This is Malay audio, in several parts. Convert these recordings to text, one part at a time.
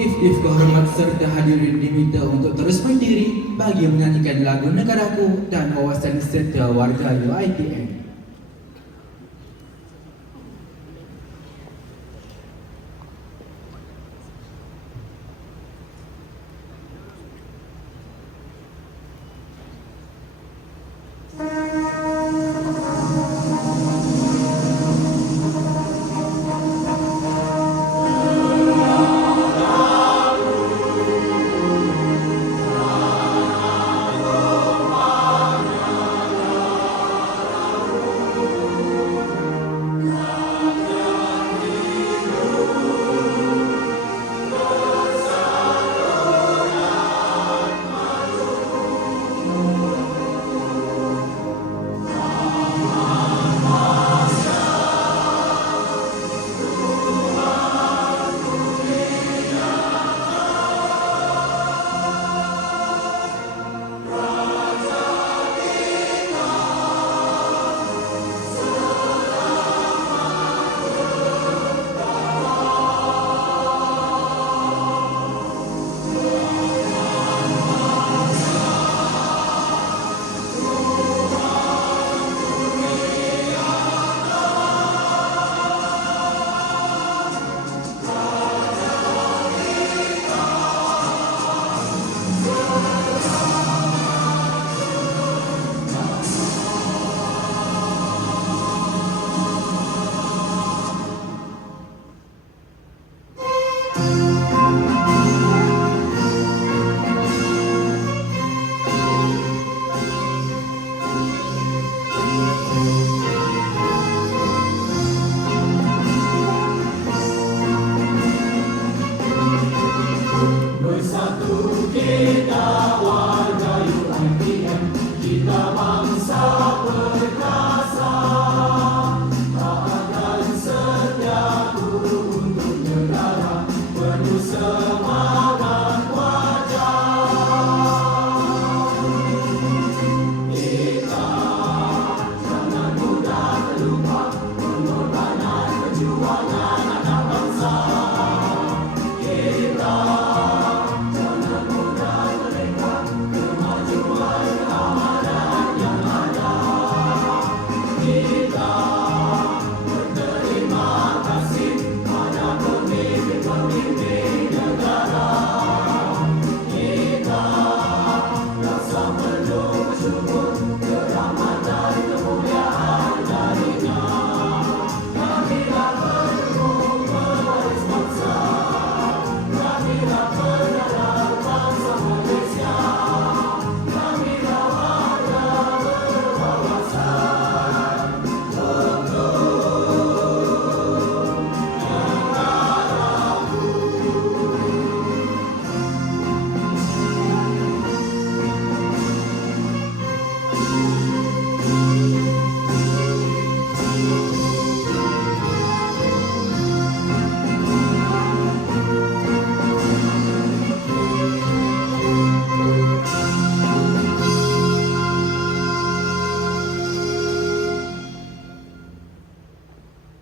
Div kehormat serta hadirin diminta untuk terus berdiri bagi menyanyikan lagu Negaraku dan wawasan serta warga UiTM.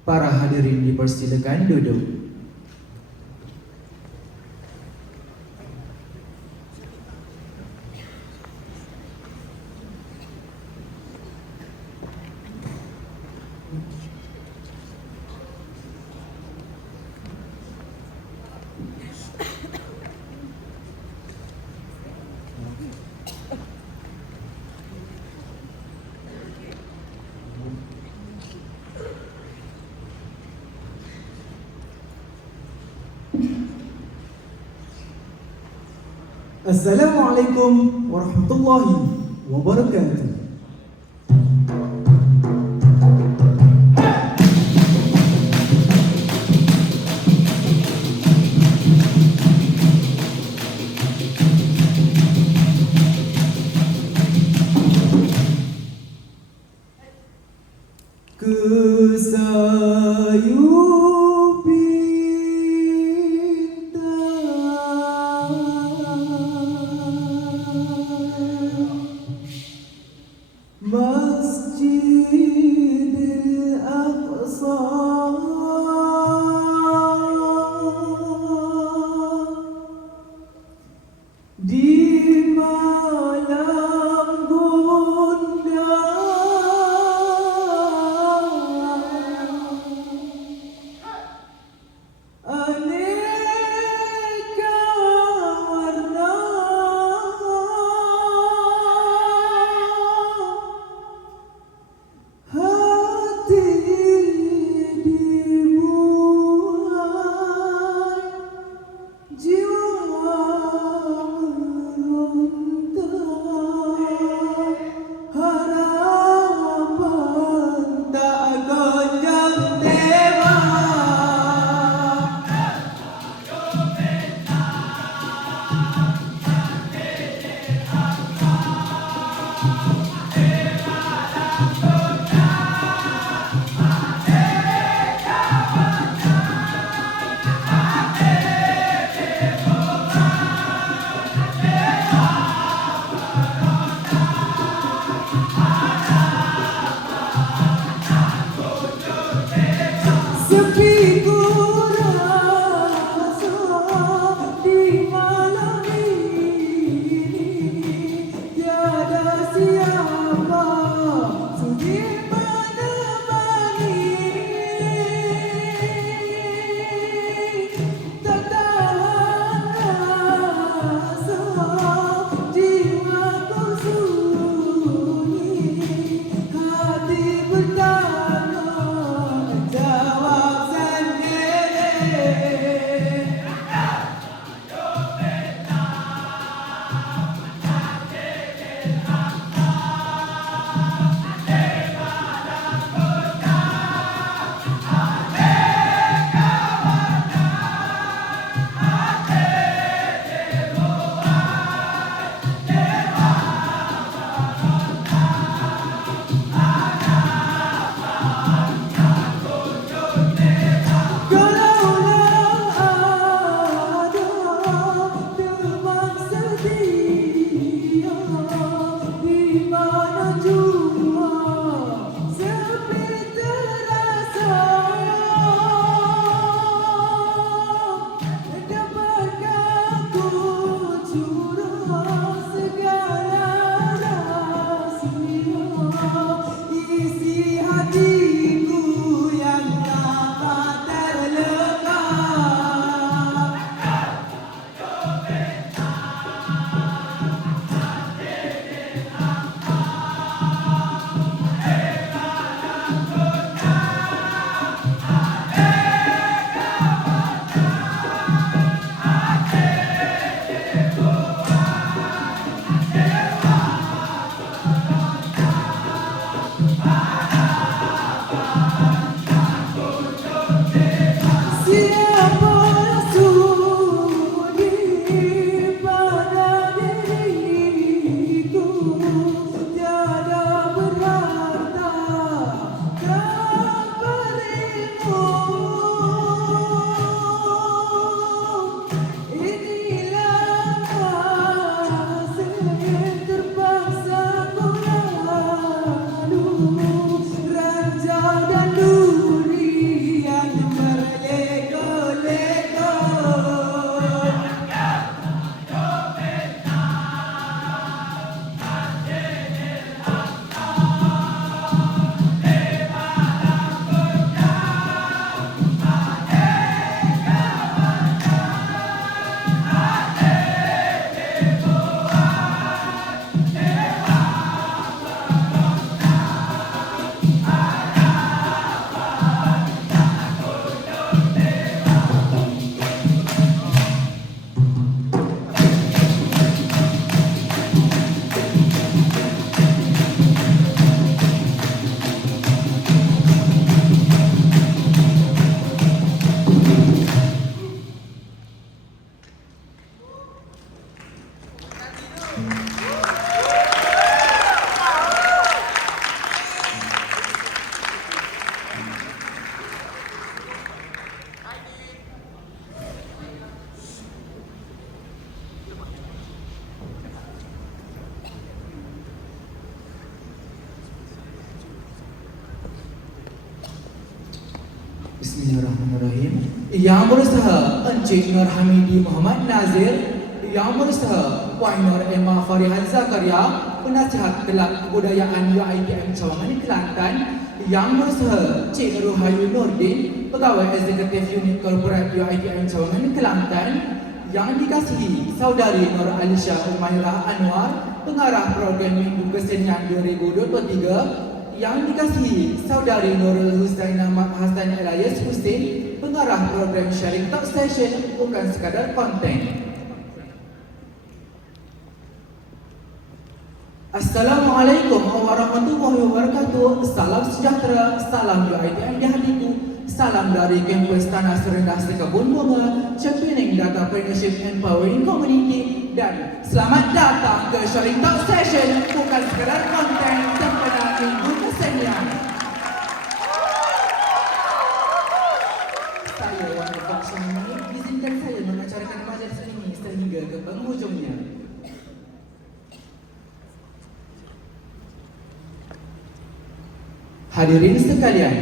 Para hadirin dipersilakan duduk. Assalamualaikum warahmatullahi wabarakatuh. Yang berusaha Encik Nur Hamidi Muhammad Nazir, yang berusaha Puan Nur Emma Farihan Zakaria, penasihat Kelab Kebudayaan UiTM Cawangan Kelantan, yang berusaha Cik Ruhayu Nordin, pegawai eksekutif unit korporat UiTM Cawangan Kelantan, yang dikasihi Saudari Nur Alisha Umairah Anwar, pengarah program Minggu Kesenian 2023, yang dikasihi Saudari Nurul Husaina Mat Hasan Elias Hussein, pengarah program Sharing Talk Session, bukan sekadar konten. Assalamualaikum warahmatullahi wabarakatuh. Salam sejahtera, salam UiTM di hatiku. Salam dari kampus Tanah Serendah Sekebun Bunga, Championing Data Partnership Empowering Community, dan selamat datang ke Sharing Talk Session, bukan sekadar konten sempena Minggu Kesenian. Saya Wan Faksun ini, izinkan saya mengacarkan majlis ini sehingga ke penghujungnya. Hadirin sekalian,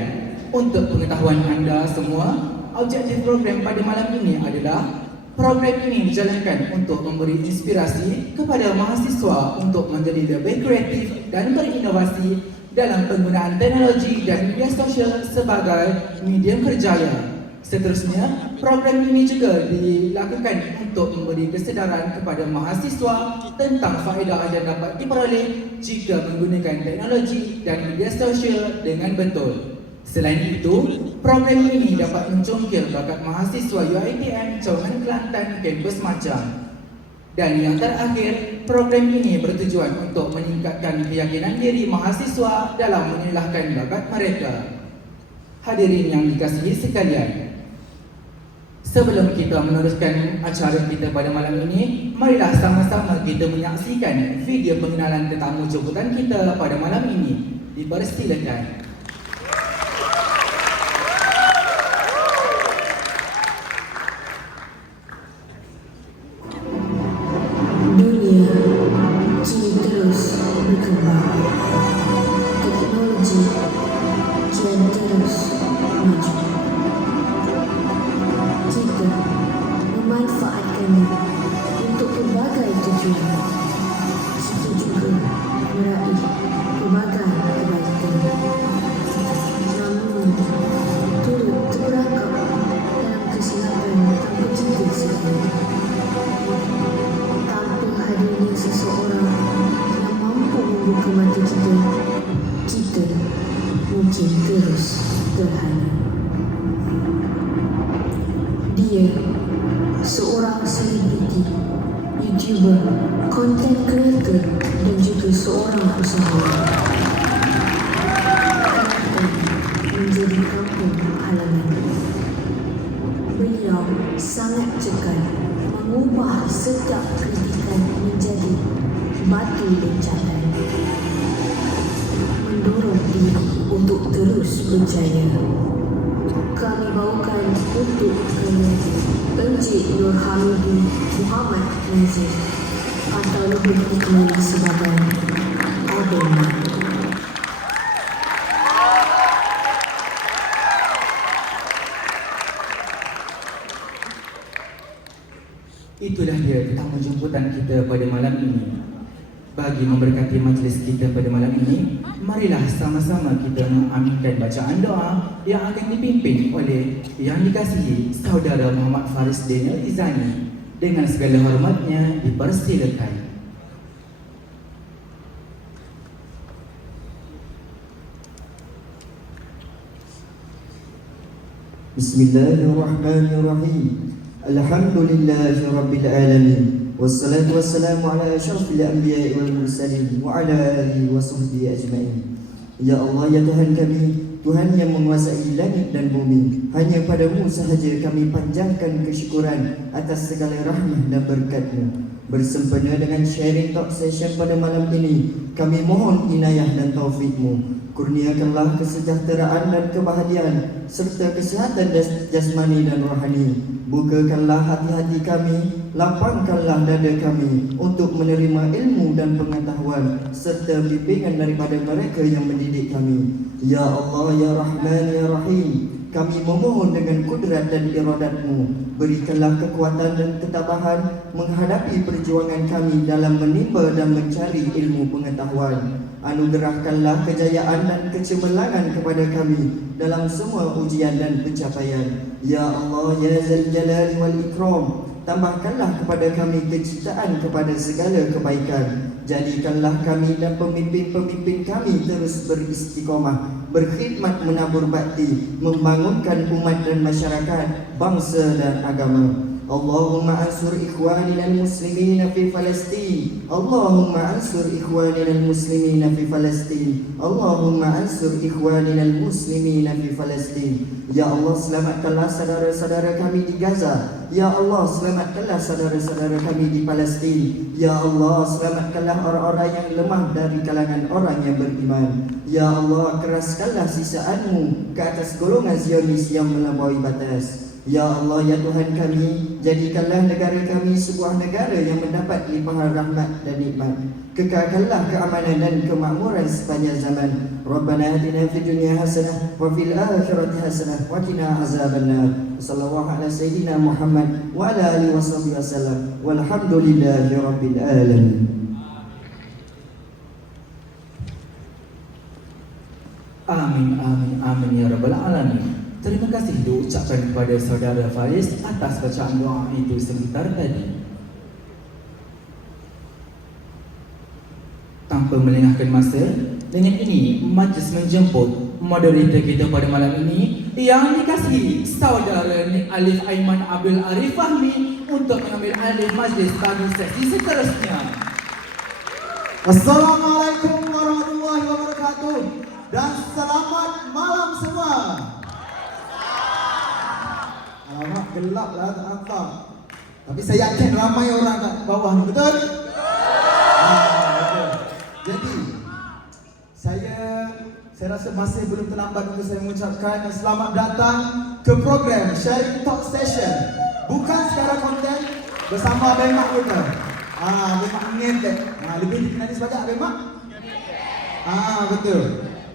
untuk pengetahuan anda semua, objektif program pada malam ini adalah program ini dijalankan untuk memberi inspirasi kepada mahasiswa untuk menjadi lebih kreatif dan berinovasi dalam penggunaan teknologi dan media sosial sebagai medium kerjaya. Seterusnya, program ini juga dilakukan untuk memberi kesedaran kepada mahasiswa tentang faedah yang dapat diperoleh jika menggunakan teknologi dan media sosial dengan betul. Selain itu, program ini dapat mencongkil bakat mahasiswa UiTM Cawangan Kelantan kampus Macang. Dan yang terakhir, program ini bertujuan untuk meningkatkan keyakinan diri mahasiswa dalam mengelahkan bakat mereka. Hadirin yang dikasihi sekalian, sebelum kita meneruskan acara kita pada malam ini, marilah sama-sama kita menyaksikan video pengenalan tetamu jemputan kita pada malam ini. Dipersilakan. Dunia kini terus berkembang. Teknologi kian terus maju. Kita memanfaatkannya untuk berbagai tujuan. Kita juga meraih pelbagai kebaikan. Namun, turut terperangkap dalam kesilapan tanpa cinta sekali. Tanpa hadirnya seseorang yang mampu membuka mata kita mungkin terus terhana. Dia seorang selebriti, YouTuber, content creator dan juga seorang usahawan. Kelantan menjadi kampung halaman. Beliau sangat cekal mengubah setiap kritikan menjadi batu loncatan, mendorong diri untuk terus berjaya. Kami bawakan untuk kalian Encik Nur Hamidi Muhammad Nazir atau lebih dikenali sebagai Abang. Itulah dia tetamu jemputan kita pada malam ini. Bagi memberkati majlis kita pada malam ini, marilah sama-sama kita mengaminkan bacaan doa yang akan dipimpin oleh yang dikasihi Saudara Muhammad Faris Daniel Izani. Dengan segala hormatnya, dipersilakan. Bismillahirrahmanirrahim. Alhamdulillahi Rabbil Alamin. Wassalatu wassalamu ala asyrafil anbiya'i wal mursalin wa ala alihi wa sahbihi ajma'in. Ya Allah, ya Tuhan kami, Tuhan yang menguasai langit dan bumi, hanya padamu sahaja kami panjangkan kesyukuran atas segala rahmat dan berkat-Mu. Bersempena dengan sharing talk session pada malam ini, kami mohon inayah dan taufik-Mu. Kurniakanlah kesejahteraan dan kebahagiaan serta kesihatan jasmani dan rohani. Bukakanlah hati-hati kami, lapangkanlah dada kami untuk menerima ilmu dan pengetahuan serta bimbingan daripada mereka yang mendidik kami. Ya Allah, Ya Rahman, Ya Rahim, kami memohon dengan kudrat dan iradat-Mu, berikanlah kekuatan dan ketabahan menghadapi perjuangan kami dalam menimba dan mencari ilmu pengetahuan. Anugerahkanlah kejayaan dan kecemerlangan kepada kami dalam semua ujian dan pencapaian. Ya Allah, Ya Zal Jalali wal Ikram, tambahkanlah kepada kami kecintaan kepada segala kebaikan. Jadikanlah kami dan pemimpin-pemimpin kami terus beristiqamah, berkhidmat menabur bakti, membangunkan umat dan masyarakat, bangsa dan agama. Allahumma ansur ikhwanina al-muslimina fi Palestin. Allahumma ansur ikhwanina al-muslimina fi Palestin. Allahumma ansur ikhwanina al-muslimina fi Palestin. Ya Allah, selamatkanlah saudara-saudara kami di Gaza. Ya Allah, selamatkanlah saudara-saudara kami di Palestin. Ya Allah, selamatkanlah orang-orang yang lemah dari kalangan orang yang beriman. Ya Allah, keraskanlah sisaan-Mu ke atas golongan Zionis yang melampaui batas. Ya Allah, Ya Tuhan kami, jadikanlah negara kami sebuah negara yang mendapat limpahan rahmat dan nikmat. Kekalkanlah keamanan dan kemakmuran sepanjang zaman. Rabbana atina fid dunya hasanah wa fil akhirati hasanah wa qina azabannar. Sallallahu ala sayyidina Muhammad wa ala alihi wasallam. Walhamdulillahi rabbil alamin. Amin, amin, amin ya rabbal alamin. Terima kasih diucapkan kepada saudara Faiz atas bacaan doa itu sebentar tadi. Tanpa melengahkan masa, dengan ini majlis menjemput moderator kita pada malam ini yang dikasihi saudara Alif Aiman Abdul Arif Fahmi untuk mengambil alih majlis pada sesi seterusnya. Assalamualaikum warahmatullahi wabarakatuh dan selamat malam semua. Alamak, gelap lah tak nampak. Tapi saya yakin ramai orang kat bawah ni, betul? Betul. Jadi, saya rasa masih belum terlambat untuk saya mengucapkan selamat datang ke program Sharing Talk Session. Bukan secara konten bersama Abang Mak kita. Abang Mak Ngetek. Lebih dikenali sebagai Abang Mak? Betul.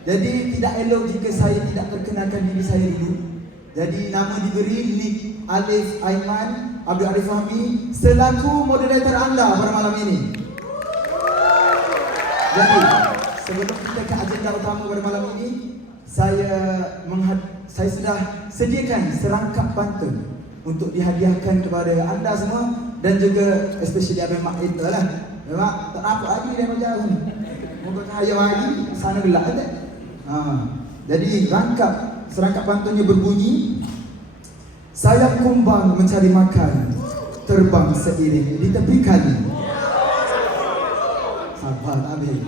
Jadi tidak elok jika saya tidak perkenalkan diri saya dulu. Jadi nama diberi Nik Alif Aiman Abdul Arif Fahmi selaku moderator anda pada malam ini. Jadi sebelum kita ke agenda utama pada malam ini, saya sudah sediakan serangkap pantun untuk dihadiahkan kepada anda semua dan juga especially Abang Mak itu lah. Memang tak nampak lagi dia jauh ni. Muka kaya lagi sana gelap tak? Jadi serangkap pantunnya berbunyi, sayap kumbang mencari makan, terbang seiring di tepi kali. Sabar Abi.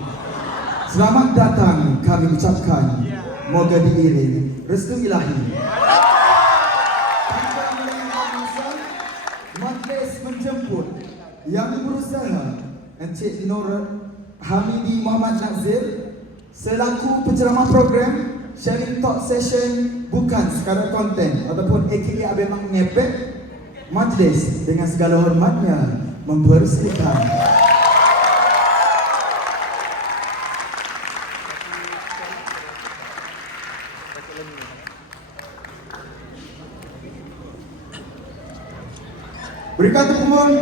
Selamat datang kami ucapkan, moga diiring restu ilahi. Tanpa melengahkan masa, majlis menjemput yang berusaha Encik Nur Hamidi Muhammad Nazir selaku penceramah program Sharing Talk Session bukan sekadar konten ataupun AKA Abang Mak Ngepek. Majlis dengan segala hormatnya mempersilakan berikan tepukan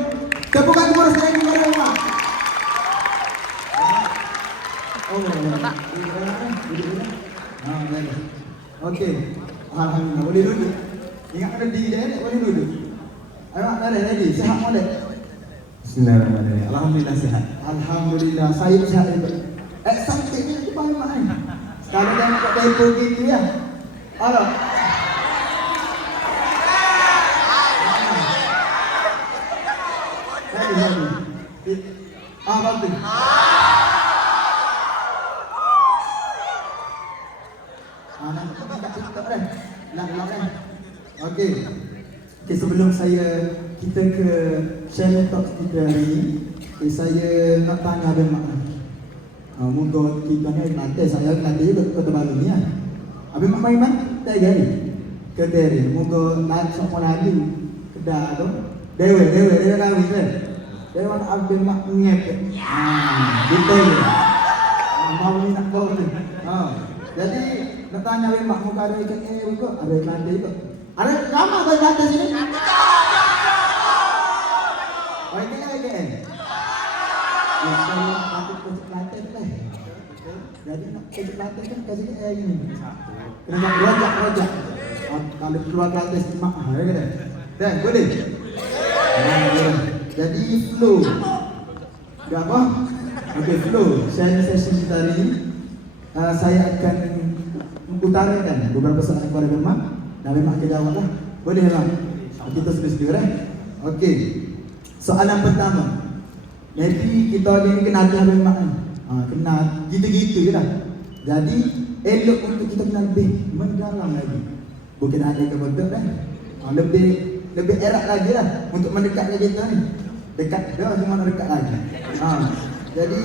kemur sekali kepada Mak. Okey. Alhamdulillah, boleh duduk. Ingat kena diri dia, boleh duduk. Ayo Mak, ready? Sihat molek? Bismillahirrahmanirrahim. Alhamdulillah sihat. Alhamdulillah, saya sihat. Excited ni tu Mak ni. Sekarang dah nak tempo gitu ya. Alah. Ready. Bagus. Okey, sebelum kita ke Sharing Talk kita hari ni, saya nak tanya Abang Mak. Moga kita ni nanti saya nanti juga Kota Baru ni kan. Abang Mak main mana? Tak ada. Kata dia, moga nanti semua lagi kedah tu. Dewa kahwin kan? Dewa Abang Mak ngepek. Betul. Mau ni nak bawa ni. Jadi nak tanya Abang Mak muka ada ikan juga, ada ikan lantai juga. Ada lama ada ikan lantai sini? Oh ikan ikan. Ya kalau aku kecil lantai tu lah. Jadi nak kecil lantai kan kasih ke air ni. Kena rojak. Kalau keluar lantai semak ya kan. Dan boleh. Jadi flow. Enggak apa? Okey flow. Sharing session kita hari ini saya akan utarakan beberapa soalan kepada Mak dan Mak akan jawablah. Boleh Mak? Kita sedia dah. Okey. Soalan pertama. Maybe kita ni kenal Habib Mak ni. Kenal gitu-gitu je lah. Jadi elok untuk kita kenal lebih mendalam lagi. Bukan ada ke betul kan? Lebih erat lagi lah untuk mendekat lagi kita ni. Dekat dah cuma dekat lagi. Jadi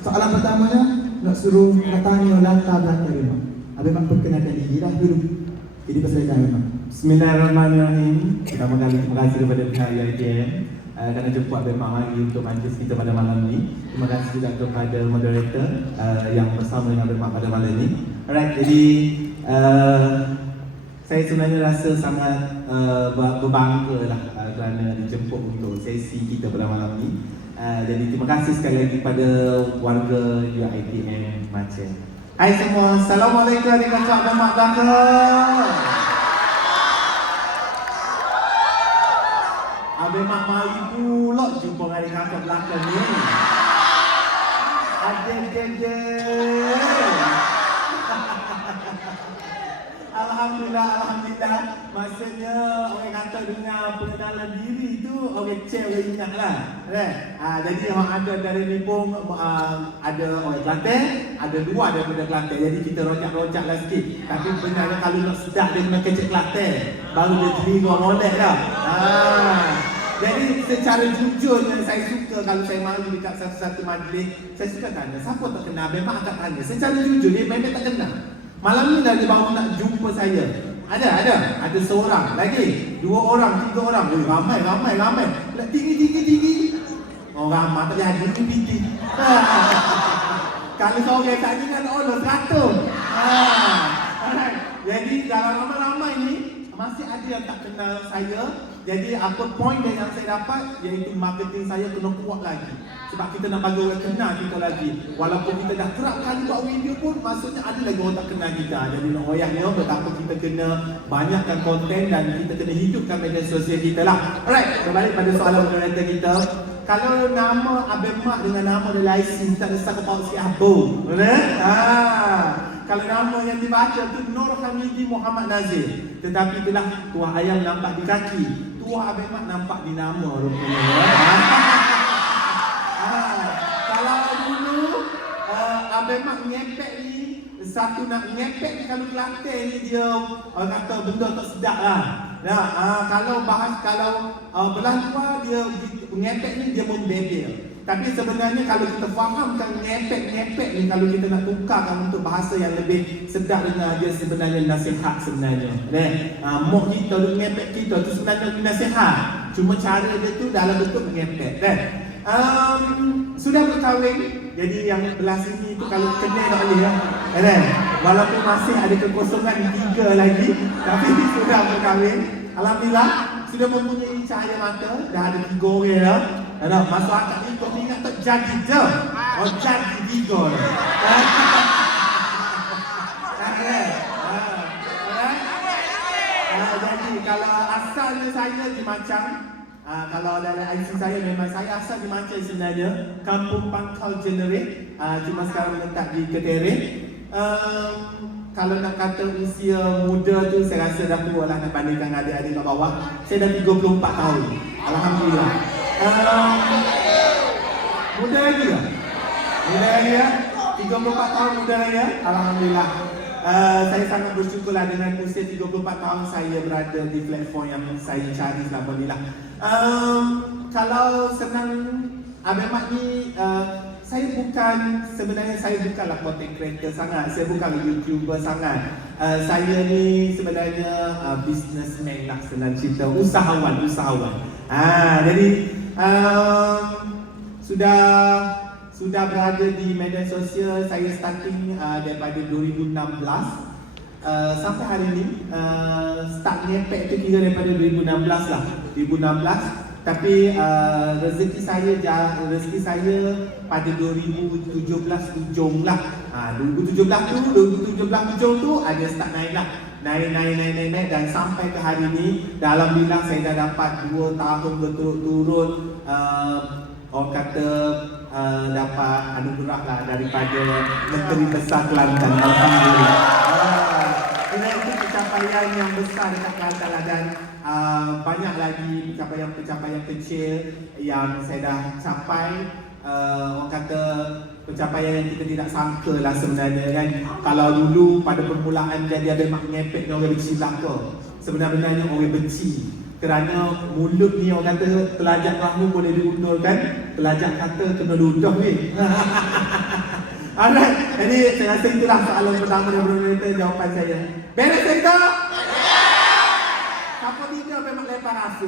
soalan pertamanya nak suruh tanya latar belakang Habib Mak. Habib Mak perkenalkan diri dah dulu. Jadi persilakan Habib Mak. Bismillahirrahmanirrahim. Pertama kali terima kasih kepada pihak UiTM kerana jemput Abang Mak mari untuk majlis kita pada malam ni. Terima kasih juga kepada moderator yang bersama dengan Abang Mak pada malam ni. Alright, jadi saya sebenarnya rasa sangat berbangga lah kerana dijemput untuk sesi kita pada malam ni. Jadi terima kasih sekali lagi kepada warga UiTM Macang. Hai semua, Assalamualaikum adik-adik Abang Mak belakang. Abang Mak mari pula jumpa dengan adik-adik belakang ni. Adik-adik. Alhamdulillah. Maksudnya orang kata dengar pengenalan diri tu orang cewek ingat lah. Jadi orang ada dari ni pun ada orang Kelantan, ada dua daripada Kelantan. Jadi kita rojak-rojak lah sikit. Tapi benarnya kalau nak sedap dia kena kecek Kelantan, baru dia terima molek dah. Jadi secara jujurnya saya suka kalau saya mahu dekat satu-satu majlis, saya suka tanya siapa tak kenal. Memang akan tanya secara jujur, dia memang tak kenal. Malam ni dah dia baru nak jumpa saya. Ada seorang lagi, 2 orang, 3 orang. Ramai. Tinggi. Oh ramai tak jadi PT. Kalau seorang tak ingat Allah 100. Jadi dalam ramai-ramai ni masih ada yang tak kenal saya. Jadi apa poin yang saya dapat iaitu marketing saya kena kuat lagi. Sebab kita nak bagi orang kenal kita lagi. Walaupun kita dah kerap kali buat video pun, maksudnya ada lagi orang tak kenal kita. Jadi nak royahnya betapa kita kena banyakkan konten dan kita kena hidupkan media sosial kita lah. Alright, kembali pada soalan moderator kita. Kalau nama Abang Mak dengan nama dia license, tak ada sangka paut sikit Abu. Betul? Kalau nama yang dibaca tu Nur Hamidi Muhammad Nazir. Tetapi itulah tuah ayam nampak di kaki, tuah Abang Mak nampak di nama rupanya. Kalau dulu Abang Mak ngepek ni, satu nak ngepek ni kalau Kelantan ni dia orang kata benda tak sedap lah. Kalau belah luar dia ngepek ni dia membebel. Tapi sebenarnya kalau kita fahamkan ngepek ni, kalau kita nak tukarkan untuk bahasa yang lebih sedap dengan dia sebenarnya nasihat sebenarnya. Mak kita duk ngepek kita tu sebenarnya nasihat. Cuma cara dia tu dalam bentuk ngepek. Sudah berkahwin, jadi yang belah sini tu kalau kena tak boleh lah. Walaupun masih ada kekosongan 3 lagi, tapi sudah berkahwin. Alhamdulillah, sudah mempunyai cahaya mata, dah ada 3 orang lah. Masuk akad ni kau ingat tak jadi je. Oh jadi 3 lah. Jadi kalau asalnya saya di Macang, kalau dari IC saya memang saya asal di Macang sebenarnya, Kampung Pangkal Jenerik, cuma sekarang letak di Keterin. Kalau nak kata usia muda tu saya rasa dah tua lah nak bandingkan adik-adik kat bawah. Saya dah 34 tahun. Alhamdulillah. Muda lagi lah. 34 tahun muda lagi ya. Alhamdulillah. Saya sangat bersyukurlah dengan usia 34 tahun saya berada di platform yang saya cari selama ni lah. Kalau senang Abang Mak ni, saya bukanlah content creator sangat, saya bukanlah YouTuber sangat. Saya ni sebenarnya businessman lah senang cerita, usahawan. Jadi sudah sudah berada di media sosial. Saya starting daripada 2016 sampai hari ini. Start ngepek tu kira daripada 2016 lah, 2016. Tapi rezeki saya pada 2017 ujung lah. 2017 ujung tu ada start naik lah. Naik dan sampai ke hari ini, alhamdulillah saya dah dapat 2 tahun berturut-turut orang kata dapat anugerah lah daripada Menteri Besar Kelantan. Alhamdulillah. Ini pencapaian yang besar dekat Kelantan lah, dan banyak lagi pencapaian kecil yang saya dah capai. Orang kata pencapaian yang kita tidak sangka lah sebenarnya kan. Kalau dulu pada permulaan jadi ada mak ngepek ni orang benci belaka, sebenarnya orang benci kerana mulut ni orang kata telajak kamu boleh diundurkan, telajak kata kena ludah ni. Alright, jadi saya rasa itulah soalan pertama daripada moderator, jawapan saya. Beres cerita? Siapa tiga memang lempar rasa.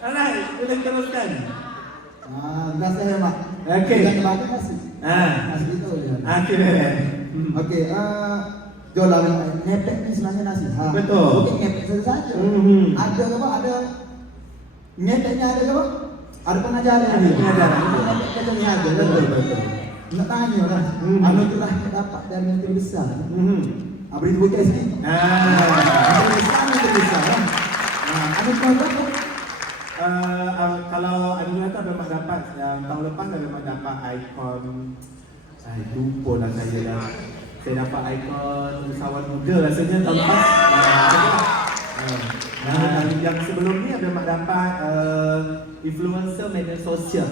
Alright, boleh teruskan. Terima kasih Mak. Okey. Kita kembali masih. Masih itu je. Okey. Okey, jom lah ngepek ni sebenarnya nasihat. Betul. Bukan ngepek saja. Ada ke apa? Ada ngepeknya ada ke apa? Ada pengajaran dia. Pengajaran. Ngepek kecilnya ada. Betul. Nak tanya lah. Anugerah yang dapat dari Menteri Besar. Beri tepuk tangan sini. Menteri Besar lah. Anugerah berapa? Kalau anugerah tu memang dapat tahun lepas memang dapat ikon. Saya lupa lah saya dah. Saya dapat ikon usahawan muda rasanya tahun lepas. Yang sebelum ni memang dapat influencer media sosial.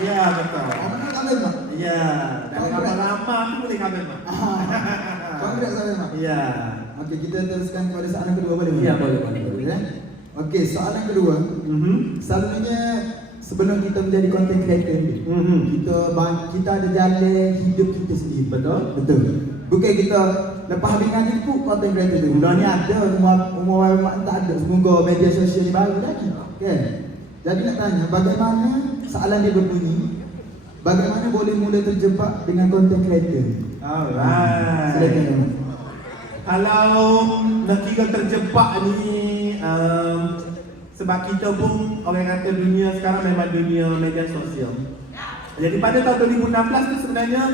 Ya betul. Ya, dan lama-lama tu boleh kabel Mak. Kongres saya Mak. Ya. Okey, kita teruskan kepada soalan kedua boleh? Ya, boleh. Ya. Okey, soalan kedua. Selalunya sebelum kita menjadi content creator ni, kita ada jalan hidup kita sendiri. Betul. Bukan kita lepas habis ngaji pun content creator tu. Bulan ni ada, umur mak tak ada. Semoga media sosial ni baru lagi. Kan? Jadi nak tanya, bagaimana soalan dia berbunyi? Bagaimana boleh mula terjebak dengan content creator? Alright. Silakan. Kalau nak kira terjebak ni, sebab kita pun orang kata dunia sekarang memang dunia media sosial. Jadi pada tahun 2016 tu sebenarnya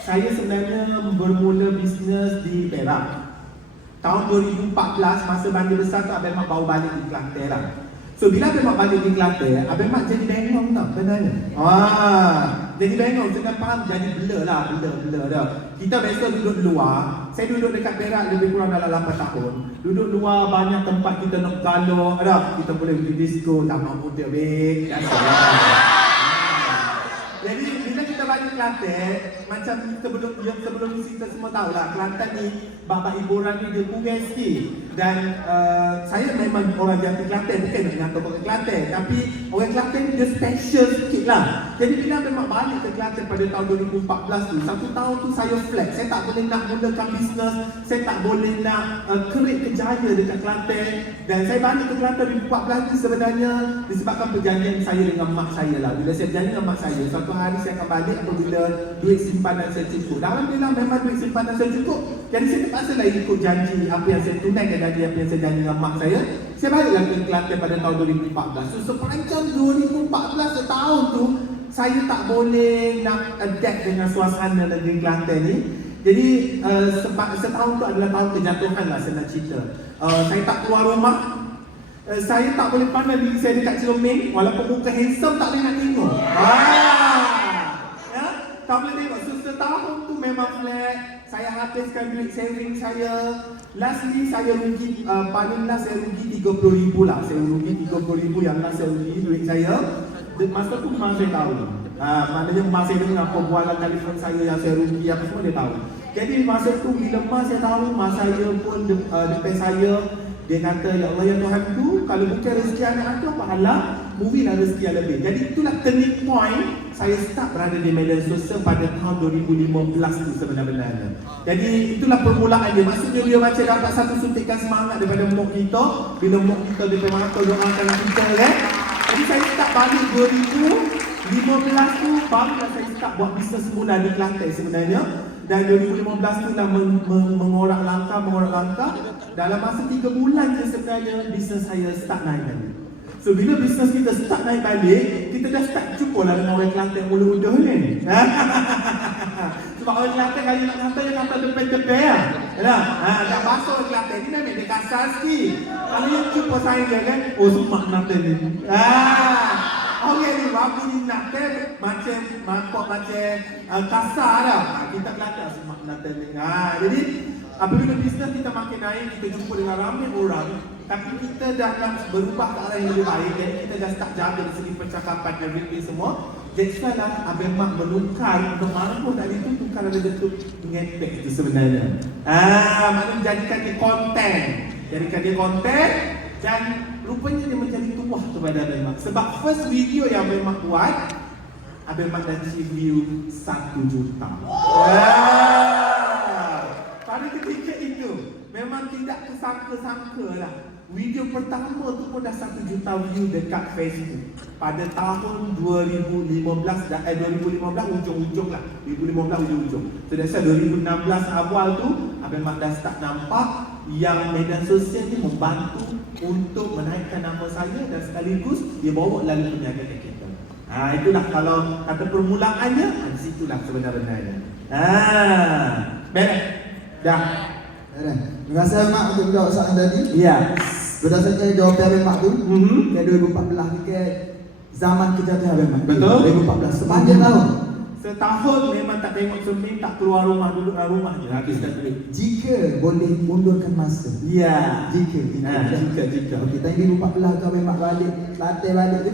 saya sebenarnya bermula bisnes di Perak. Tahun 2014 masa banjir besar tu Abang Mak baru balik di Kelantan lah. So bila Abang Mak balik di Kelantan, Abang Mak jadi bengong tau sebenarnya. Jadi bengong, saya faham, jadi blur dah. Kita biasa duduk luar. Saya duduk dekat Perak lebih kurang dalam 8 tahun. Duduk luar banyak tempat kita nak galau. Kita boleh pergi disco, tamak muda beg. Jadi bila kita balik Kelantan, macam sebelum kita semua tahu lah, Kelantan ni bab hiburan ni dia kurang sikit. Dan saya memang orang jati Kelantan, bukan nak ngatur orang Kelantan, tapi orang Kelantan ni dia special sikit lah. Jadi bila memang balik ke Kelantan pada tahun 2014 tu, 1 tahun tu saya flat. Saya tak boleh nak mulakan bisnes, saya tak boleh nak create kejaya dekat Kelantan. Dan saya balik ke Kelantan 2014 ni sebenarnya disebabkan perjanjian saya dengan mak saya lah. Bila saya berjanji dengan mak saya, satu hari saya akan balik apabila duit simpanan saya cukup. Dan alhamdulillah memang duit simpanan saya cukup. Jadi saya terpaksa lah ikut janji apa yang saya tunaikan dari apa yang saya janji dengan mak saya. Saya baliklah ke Kelantan pada tahun 2014. So sepanjang 2014 setahun tu, saya tak boleh nak adapt dengan suasana negeri Kelantan ni. Jadi setahun tu adalah tahun kejatuhan lah saya nak cerita. Saya tak keluar rumah. Saya tak boleh pandang diri saya dekat cermin. Walaupun muka handsome tak boleh nak tengok. Ya? Tak boleh tengok. So setahun tu memang flat. Saya habiskan duit saving saya. Lastly saya rugi, paling last saya rugi 30,000 lah. Saya rugi 30,000 yang last saya rugi duit saya. Masa tu mak saya tahu. Maknanya mak saya dengar perbualan telefon saya yang saya rugi apa semua dia tahu. Jadi masa tu bila mak saya tahu, mak saya pun depan saya, dia kata, ya Allah ya Tuhan tu, kalau bukan rezeki anak aku apa halang, movie lah rezeki yang lebih. Jadi itulah turning point saya start berada di media sosial pada tahun 2015 tu sebenarnya. Jadi itulah permulaan dia. Maksudnya dia macam dapat satu suntikan semangat daripada mak kita. Bila mak kita daripada mata doakan kita kan. Jadi saya start balik 2015 tu barulah saya start buat bisnes semula di Kelantan sebenarnya. Dan 2015 tu lah mengorak langkah. Dalam masa 3 bulan je sebenarnya bisnes saya start naik balik. So bila bisnes kita start naik balik, kita dah start jumpa lah dengan orang Kelantan mula-mula kan. Sebab orang Kelantan kali nak kata dia kata depan-depan lah. Dah bahasa orang Kelantan ni memang dia kasar sikit. Kalau yang jumpa saya dia kan, oh semak Kelantan ni. Orang ni babu ni Kelantan macam mampok macam kasar lah. Kita Kelantan semak Kelantan ni. Jadi apabila bisnes kita makin naik, kita jumpa dengan ramai orang, tapi kita dah nak berubah ke arah yang lebih baik. Jadi kita dah start jaga dari segi percakapan dan everything semua. Jadi sekarang Abang Mak menukar untuk mana pun dari itu tukar ada bentuk ngepek itu sebenarnya. Maknanya jadikan dia konten. Dan rupanya dia menjadi tuah kepada Abang Mak. Sebab first video yang Abang Mak buat, Abang Mak dah view 1 juta. Pada ketika itu memang tidak kesangka-sangka lah. Video pertama tu pun dah 1 juta view dekat Facebook. Pada tahun 2015 ujung-ujung lah. 2015 ujung-ujung. So that's why 2016 awal tu Abang Mak dah start nampak yang media sosial ni membantu untuk menaikkan nama saya dan sekaligus dia bawa lalu perniagaan kita. Itulah kalau kata permulaannya, di situlah sebenarnya. Baik. Dah. Terima kasih Mak untuk jawab soalan tadi. Ya. Berdasarkan jawapan Abang Mak tu, ke 2014 ni ke zaman kejatuhan Abang Mak. Betul. 2014 sepanjang tahun. Setahun memang tak tengok cermin, tak keluar rumah, duduk dalam rumah je habiskan duit. Jika boleh mundurkan masa. Ya. Jika. Okey, tadi 2014 kau Abang Mak balik, latih balik tu.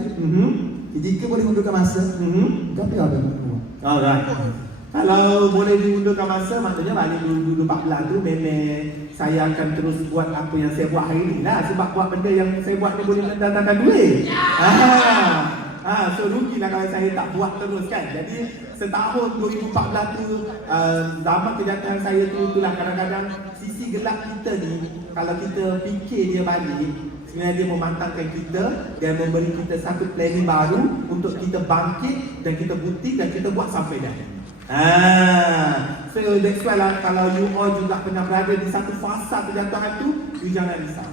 Jika boleh mundurkan masa, apa yang Abang Mak buat? Alright. Kalau boleh diundurkan masa, maknanya balik 2014 tu memang saya akan terus buat apa yang saya buat hari ni lah. Sebab buat benda yang saya buat ni boleh mendatangkan duit. So rugilah kalau saya tak buat terus kan. Jadi setahun 2014 tu zaman kejayaan saya tu, itulah kadang-kadang sisi gelap kita ni, kalau kita fikir dia balik, sebenarnya dia memantangkan kita dan memberi kita satu planning baru untuk kita bangkit dan kita bukti dan kita buat sampai dah. So that's why lah, kalau you all juga pernah berada di satu fasa kejatuhan tu, you jangan risau.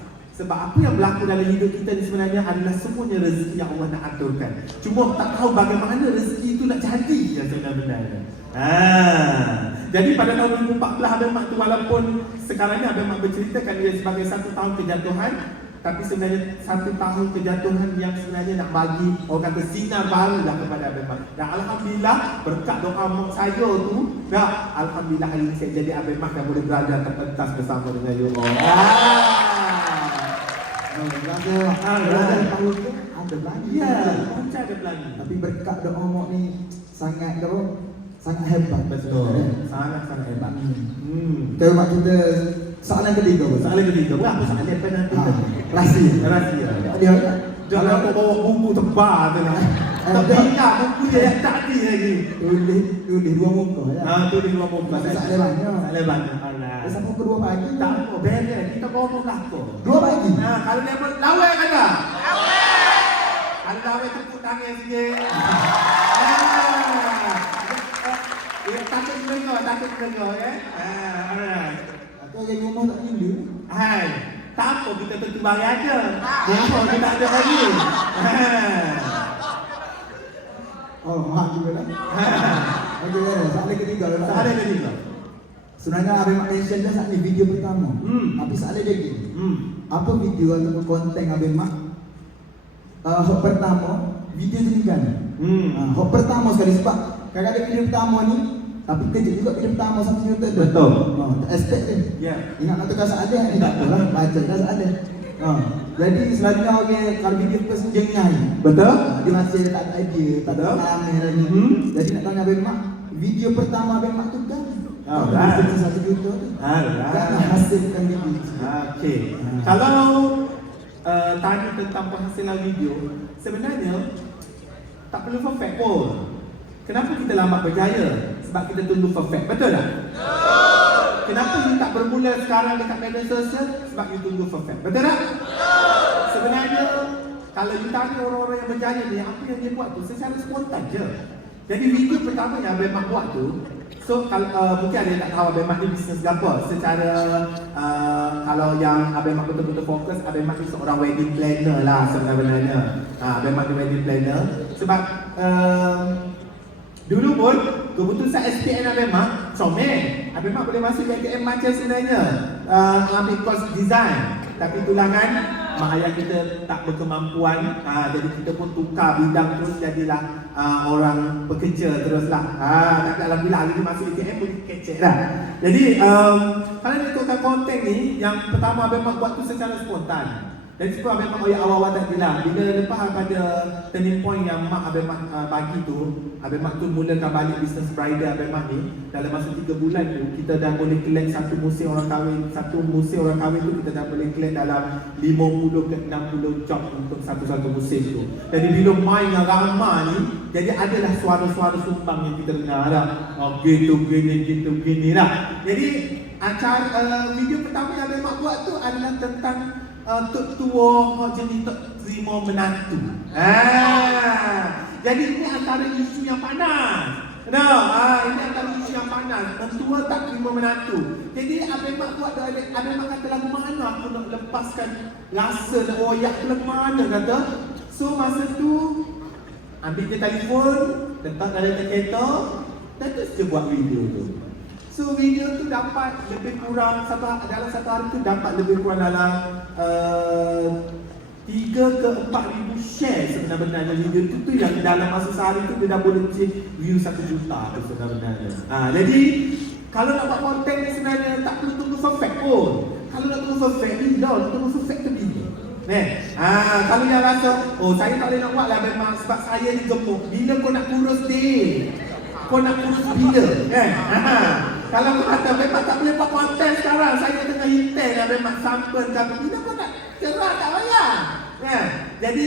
Sebab apa yang berlaku dalam hidup kita ni sebenarnya adalah semuanya rezeki yang Allah nak aturkan. Cuma tak tahu bagaimana rezeki itu nak jadi yang sebenarnya. Jadi pada tahun 2014 Abang Mak tu, walaupun sekarang ni Abang Mak berceritakan dia sebagai 1 tahun kejatuhan, tapi sebenarnya 1 tahun kejatuhan yang sebenarnya nak bagi orang kata sinar baru dah kepada Abang Mak. Dan Alhamdulillah berkat doa mak saya tu, Alhamdulillah hari ini saya jadi Abang Mak yang boleh berada atas pentas bersama dengan you all. Belajar tahun tu ada lagi. Ya, macam ada lagi. Tapi berkat doa mak ni sangat hebat. Betul. Sangat hebat. Kalau mak kita soalan ketiga. Soalan ketiga. Berapa soalan depan nanti? Rahsia. Dia Jangan kau bawa buku tebal tu lah. Tapi ingat buku dia yang tadi lagi. tulis 2 muka ya. Tulis 2 muka. Soalan banyak. Soalan banyak. Alah. Sampai ke 2 pagi Tak apa, beres. Kita ngomong apa? 2 pagi. Kalau dia lawai kata? Lawai! Kalau lawai tepuk tangan sikit. Takut dengar ya. Alright. Atau yang ngomong tak jujur. Hai. Tak apa, kita tentu bayar aja. Kenapa kita tak ada lagi? Oh, mak juga lah. Okey, soalan ketiga. Soalan ketiga. Sebenarnya Abang Mak mention dah saat ni video pertama. Tapi soalan dia gini. Apa video ataupun konten Abang Mak? Hok pertama, video tu ni kan. Hok pertama sekali sebab kadang-kadang video pertama ni, tapi kejut juga video pertama sampai juta tu. Betul. Tak expect dia. Ya. Ingat nak tukar soalan ni tak apalah, baca dah soalan. Jadi sebenarnya orang kalau video first ni jengah. Betul? Dia masih tak ada idea, tak ada pengalaman lagi. Jadi nak tanya Abang Mak, video pertama Abang Mak tu kan? Alright. 1 juta tu. Alright. Kan hasilkan video. Okey. Kalau tanya tentang penghasilan video, sebenarnya tak perlu perfect pun. Kenapa kita lambat berjaya? Sebab kita tunggu perfect. Betul tak? Kenapa you tak bermula sekarang dekat media sosial? Sebab you tunggu perfect. Betul tak? Sebenarnya kalau you tanya orang-orang yang berjaya ni, apa yang dia buat tu secara spontan je. Jadi video pertama yang Abang Mak buat tu, so mungkin ada yang tak tahu Abang Mak ni bisnes apa. Secara kalau yang Abang Mak betul-betul fokus, Abang Mak ni seorang wedding planner lah sebenarnya. Abang Mak ni wedding planner. Sebab dulu pun keputusan SPM Abang Mak comel. Abang Mak boleh masuk UiTM macam sebenarnya, ambil course design. Tapi itulah kan, mak ayah kita tak berkemampuan, jadi kita pun tukar bidang terus jadilah orang pekerja teruslah. Tapi alhamdulillah hari ni masuk UiTM boleh kecek lah. Jadi kalau nak ikutkan konten ni, yang pertama Abang Mak buat tu secara spontan. Dan sebab Abang Mak awal-awal tak bilang, bila lepas pada turning point yang mak Abang Mak bagi tu, Abang Mak tu mulakan balik bisnes bridal Abang Mak ni. Dalam masa 3 bulan tu, kita dah boleh collect satu musim orang kahwin. Satu musim orang kahwin tu kita dah boleh collect dalam 50 ke 60 job untuk satu-satu musim tu. Jadi bila main yang ramai ni, jadi adalah suara-suara sumbang yang kita dengar lah. Gitu gini lah. Jadi acara video pertama yang Abang Mak buat tu adalah tentang tok tua jenis tok terima menantu. Jadi ini antara isu yang panas. Ini antara isu yang panas. Mentua tak terima menantu. Jadi Abang Mak buat, Abang Mak kata lagu mana aku nak lepaskan rasa nak royak tu lagu mana kata. So masa tu ambil je telefon, letak dalam kereta, dan terus je buat video tu. So video tu dapat lebih kurang dalam satu hari tu dapat lebih kurang dalam 3 ke 4 ribu share sebenarnya video tu yang dalam masa sehari tu dia dah boleh view 1 juta tu sebenarnya. Jadi kalau nak buat konten ni sebenarnya tak perlu tunggu perfect pun. Kalau nak tunggu perfect ni dah tunggu perfect tu bila. Kalau yang rasa saya tak boleh nak buat lah memang sebab saya ni gemuk. Bila kau nak kurus dia? Kau nak kurus bila? Kalau kau kata memang tak boleh buat konten sekarang, saya tengah hitam dan memang sampan ke apa, bila kau nak cerah tak payah. Jadi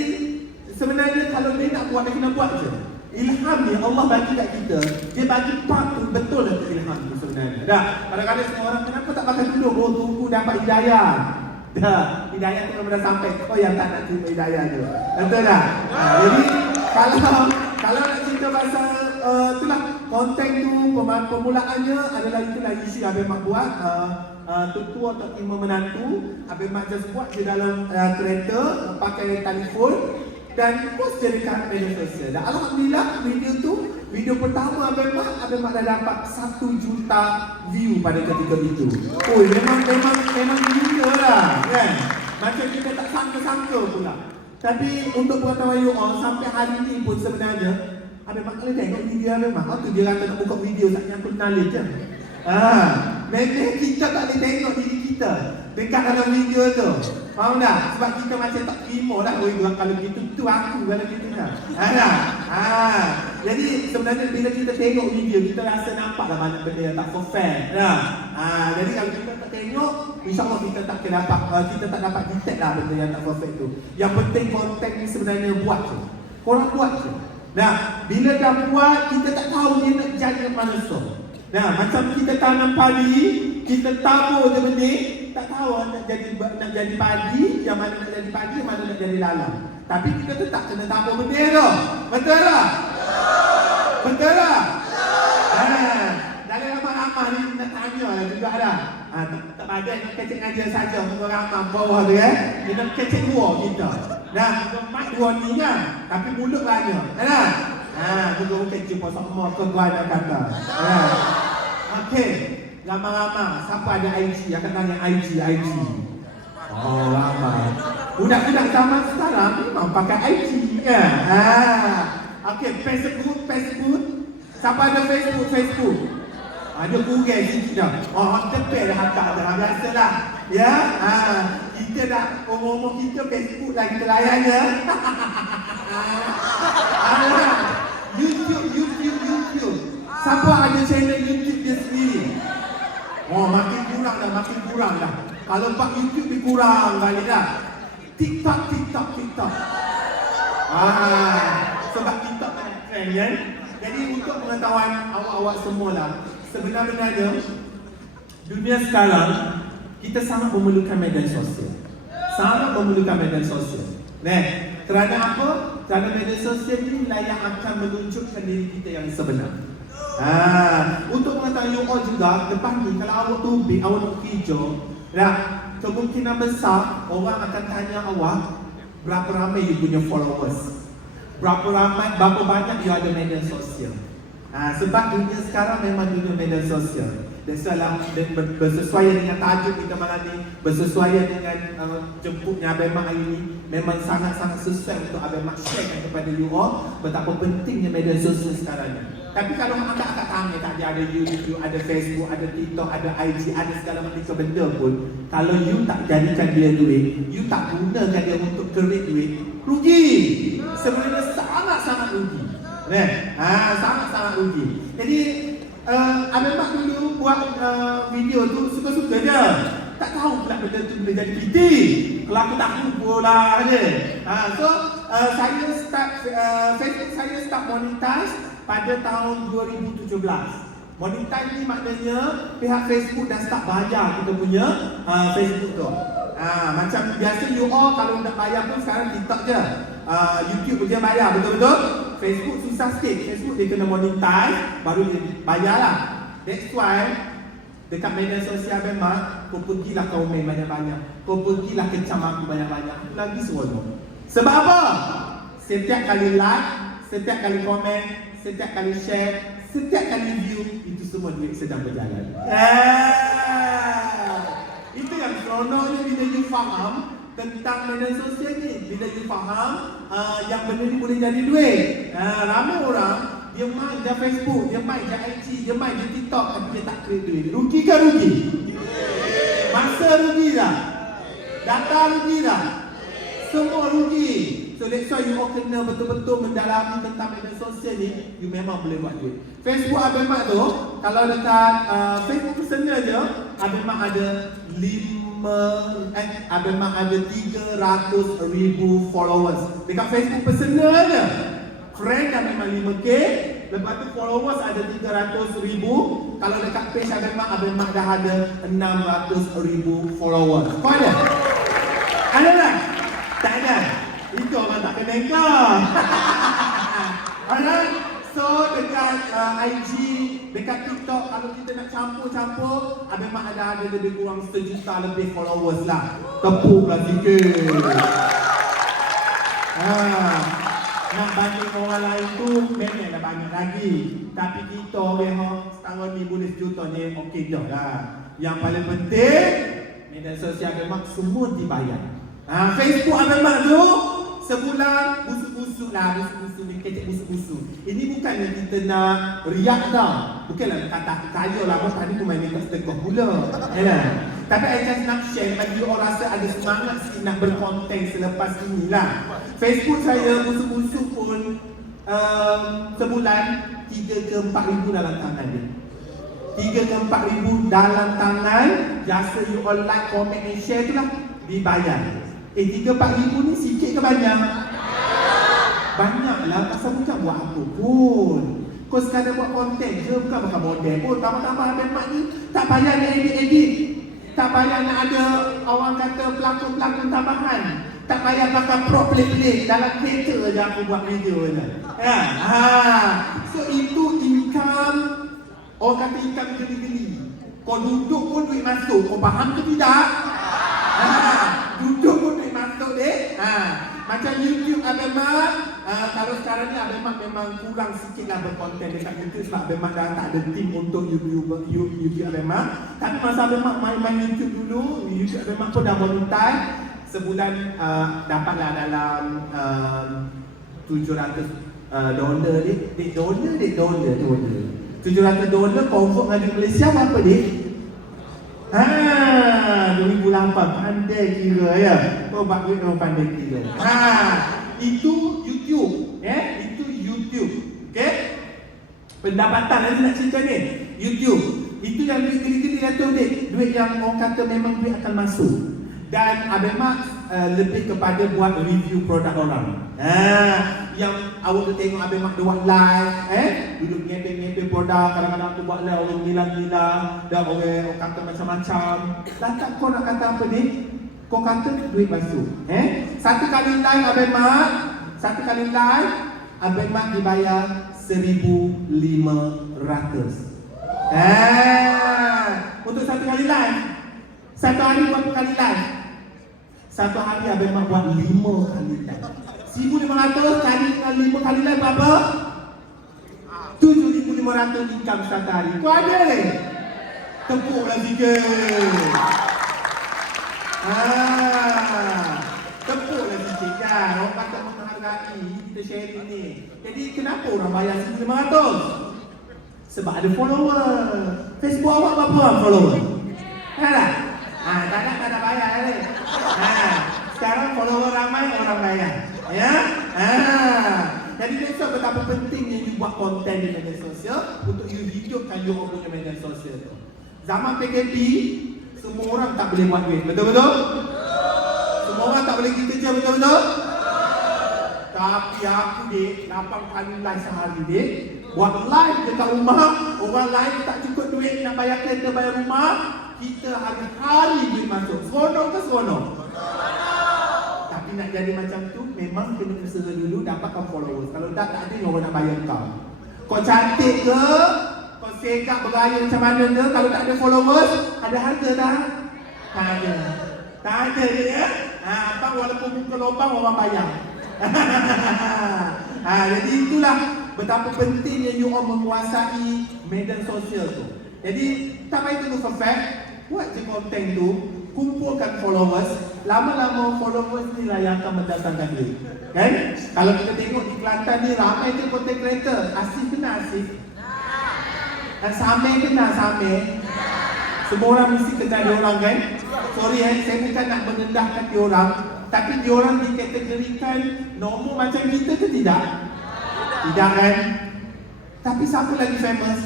sebenarnya kalau dia nak buat, dia kena buat je. Ilham ni Allah bagi kat kita, dia bagi part tu betul lah tu ilham tu sebenarnya. Kadang-kadang semua orang kenapa tak pakai duduk, tunggu dapat hidayah. Hidayah tu memang dah sampai, kau yang tak nak terima hidayah tu. Betul tak? Jadi kalau nak cerita pasal itulah konten tu, permulaannya adalah itulah isu yang Abang Mak buat. Tua tak terima menantu, Abang Mak just buat je dalam kereta, pakai telefon dan post je dekat media sosial. Dan alhamdulillah video pertama Abang Mak dah dapat 1 juta view pada ketika itu. Memang gila lah kan. Macam kita tak sangka-sangka pula. Tapi untuk pengetahuan you all, sampai hari ni pun sebenarnya Abang Mak boleh tengok video Abang Mak. Tu dia kata nak buka video tak nyangkut knowledge je. Memang kita tak boleh tengok diri kita dekat dalam video tu. Faham tak? Sebab kita macam tak terima lah. Kalau gitu tu aku kalau gitu lah. Jadi sebenarnya bila kita tengok video, kita rasa nampak lah mana benda yang tak perfect. Jadi kalau kita tak tengok, insyaAllah kita tak dapat detect lah benda yang tak perfect tu. Yang penting konten ni sebenarnya buat je. Korang buat je. Bila dah buat, kita tak tahu dia nak jadi mana so. Macam kita tanam padi, kita tabur je benih, tak tahu nak jadi padi, yang mana nak jadi padi, yang mana nak jadi lalang. Tapi kita tetap kena tabur benih tu. Betul tak? Betul tak? Dalam ramah-ramah ni nak tanya lah juga dah. Tak ada nak kecek ngajar saja untuk ramah bawah tu dia nak kecek dua kita. Mic dua ni kan, tapi mulut banyak. Juga kecek pasal semua ke gua nak kata. Okey, ramah-ramah. Siapa ada IG? Akan tanya IG. Ramah. Budak-budak zaman sekarang memang pakai IG kan. Okey, Facebook. Siapa ada Facebook? Ada Google sikit dah. Tepek dah hakak dah. Biasalah. Ya. Kita dah umur kita Facebook lah kita layan je. YouTube. Siapa ada channel YouTube dia sendiri? Makin kurang dah. Kalau buat YouTube dia kurang balik dah. TikTok. Sebab TikTok tak trend kan. Jadi Jadi untuk pengetahuan awak-awak semualah, sebenarnya dunia sekarang kita sangat memerlukan media sosial. Sangat memerlukan media sosial. Kerana apa? Kerana media sosial inilah yang akan menunjukkan diri kita yang sebenar. Untuk mengetahui you all juga, depan ni kalau awak tubik, awak nak hijau, kemungkinan besar orang akan tanya awak berapa ramai you punya followers, berapa banyak you ada media sosial. Sebab dunia sekarang memang dunia media sosial. Dan bersesuaian dengan tajuk kita malam ni, bersesuaian dengan jemputnya Abang Mak hari ni, memang sangat-sangat sesuai untuk Abang Mak sharekan kepada you all betapa pentingnya media sosial sekarang ni. Tapi kalau angkat-angkat tangan tak ada YouTube, ada Facebook, ada TikTok, ada IG, ada segala macam benda pun, kalau you tak jadikan dia duit, you tak gunakan dia untuk create duit, rugi. Sebenarnya sangat-sangat rugi. Sangat-sangat rugi. Jadi Abang Mak dulu buat video tu suka-suka je. Tak tahu pula benda tu boleh jadi PT. Kalau aku tak pula je. Saya start Facebook saya start monetize pada tahun 2017. Monetize ni maknanya pihak Facebook dah start bayar kita punya Facebook tu. Macam biasa you all kalau nak bayar pun sekarang TikTok je. YouTube je bayar, betul-betul? Facebook susah sikit. Facebook dia kena monetize, baru dia bayar lah. That's why dekat media sosial memang kau pergilah kau main banyak-banyak, kau pergilah kecam aku banyak-banyak, aku lagi seronok. Sebab apa? Setiap kali like, setiap kali komen, setiap kali share, setiap kali view, itu semua duit sedang berjalan. Itu yang seronoknya bila you faham tentang media sosial ni. Bila you faham yang benda ni boleh jadi duit. Ramai orang dia main je Facebook, dia main je IG, dia main je TikTok, tapi dia tak create duit. Rugi ke rugi? Masa rugi dah, data rugi dah, semua rugi. So that's why you all kena betul-betul mendalami tentang media sosial ni. You memang boleh buat duit. Facebook Abang Mak tu, kalau dekat Facebook personal je, Abang Mak ada Abang Mak ada 300,000 followers. Dekat Facebook personal je, friend dah memang 5k. Lepas tu followers ada 300,000. Kalau dekat page Abang Mak dah ada 600,000 followers. Kau ada? Ada tak? Tak ada. Itu orang tak kena kau. Alright. So dekat IG, dekat TikTok, kalau kita nak campur-campur, Abang Mak ada lebih kurang 1 juta lebih followers lah. Tepuklah sikit. Nak banding orang lain tu memanglah banyak lagi. Tapi kita orang setahun ni boleh 1 juta ni okey dah lah. Yang paling penting media sosial Abang Mak semua dibayar. Facebook Abang Mak tu sebulan busuk-busuk lah, busuk-busuk ni, kecek busuk-busuk. Ini bukannya kita nak riak dah. Bukanlah nak kata aku kaya lah, bos tadi pun main minta sedekah pula. Tapi I just nak share bagi orang rasa ada semangat sikit nak berkonten selepas ini lah. Facebook saya busuk-busuk pun sebulan 3 ke 4 ribu dalam tangan dia. 3 ke 4 ribu dalam tangan. Jasa you all like, comment and share tu lah dibayar. 3-4 ribu ni sikit ke banyak? Banyak lah, pasal bukan buat apa pun. Kau sekadar buat konten je, bukan pakai model pun. Tambah-tambah Abang Mak ni tak payah nak edit-edit, tak payah nak ada orang kata pelakon-pelakon tambahan, tak payah pakai prop pelik-pelik. Dalam kereta je aku buat video je. So itu income. Orang kata income geli-geli. Kau duduk pun duit masuk. Kau faham ke tidak? Duduk pun duit masuk deh. Macam YouTube Abang Mak, kalau sekarang ni Abang Mak memang kurang sikit lah berkonten dekat YouTube sebab Abang Mak dah tak ada team untuk YouTube Abang Mak. Tapi masa Abang Mak main YouTube dulu, YouTube Abang Mak pun dah monetize. Sebulan dapatlah dalam $700 $700 convert dengan duit Malaysia berapa dik? 2008 pandai kira ya. Kau buat duit memang pandai kira. Itu YouTube, itu YouTube. Okey? Pendapatan nanti nak cerita ni. YouTube. Itu yang duit gede-gede tu dik. Duit yang orang kata memang duit akan masuk. Dan Abang Mak lebih kepada buat review produk orang. Yang awak tu tengok Abang Mak dia buat live, duduk ngepek-ngepek produk, kadang-kadang tu buat live orang gila-gila, dan orang kata macam-macam. Lantak kau nak kata apa ni? Kau kata duit masuk. Satu kali live Abang Mak, Abang Mak dibayar 1,500. Untuk satu kali live. Satu hari berapa kali live? Satu hari Abang Mak buat 5 kali live. 1,500 kali dengan 5 kali live berapa? 7,500 income satu hari. Kau ada ni? Tepuklah sikit. Tepuklah sikit kan. Orang kata menghargai kita sharing ni. Jadi kenapa orang bayar 1,500? Sebab ada follower. Facebook awak berapa orang follower? Tak? Tak ada bayar ni. Sekarang follower ramai, orang bayar. Ya? Jadi besok betapa pentingnya you buat konten di media sosial untuk you hidupkan you punya media sosial tu. Zaman PKP, semua orang tak boleh buat duit. Betul-betul? Semua orang tak boleh pergi kerja, betul-betul? Tapi aku dek, 8 kali live sehari dek. Buat live dekat rumah, orang lain tak cukup duit nak bayar kereta, bayar rumah. Kita hari-hari duit masuk. Seronok ke seronok? Tapi nak jadi macam tu, memang kena usaha dulu dapatkan followers. Kalau tak ada, orang nak bayar kau. Kau cantik ke? Kau segak bergaya macam mana ke? Kalau tak ada followers, ada harga tak? Tak ada. Tak ada je ya? Abang walaupun buka lubang, orang bayar. Jadi itulah betapa pentingnya you all menguasai media sosial tu. Jadi tak payah tunggu perfect, buat je konten tu, kumpulkan followers. Lama-lama followers ni lah yang akan mendatangkan duit. Kan? Kalau kita tengok di Kelantan ni ramai je content creator. Asif kena Asif. Dan Samir kena Samir. Semua orang mesti kenal dia orang kan? Sorry saya bukan nak mengendahkan dia orang, tapi dia orang dikategorikan normal macam kita ke tidak? Tidak kan? Tapi siapa lagi famous?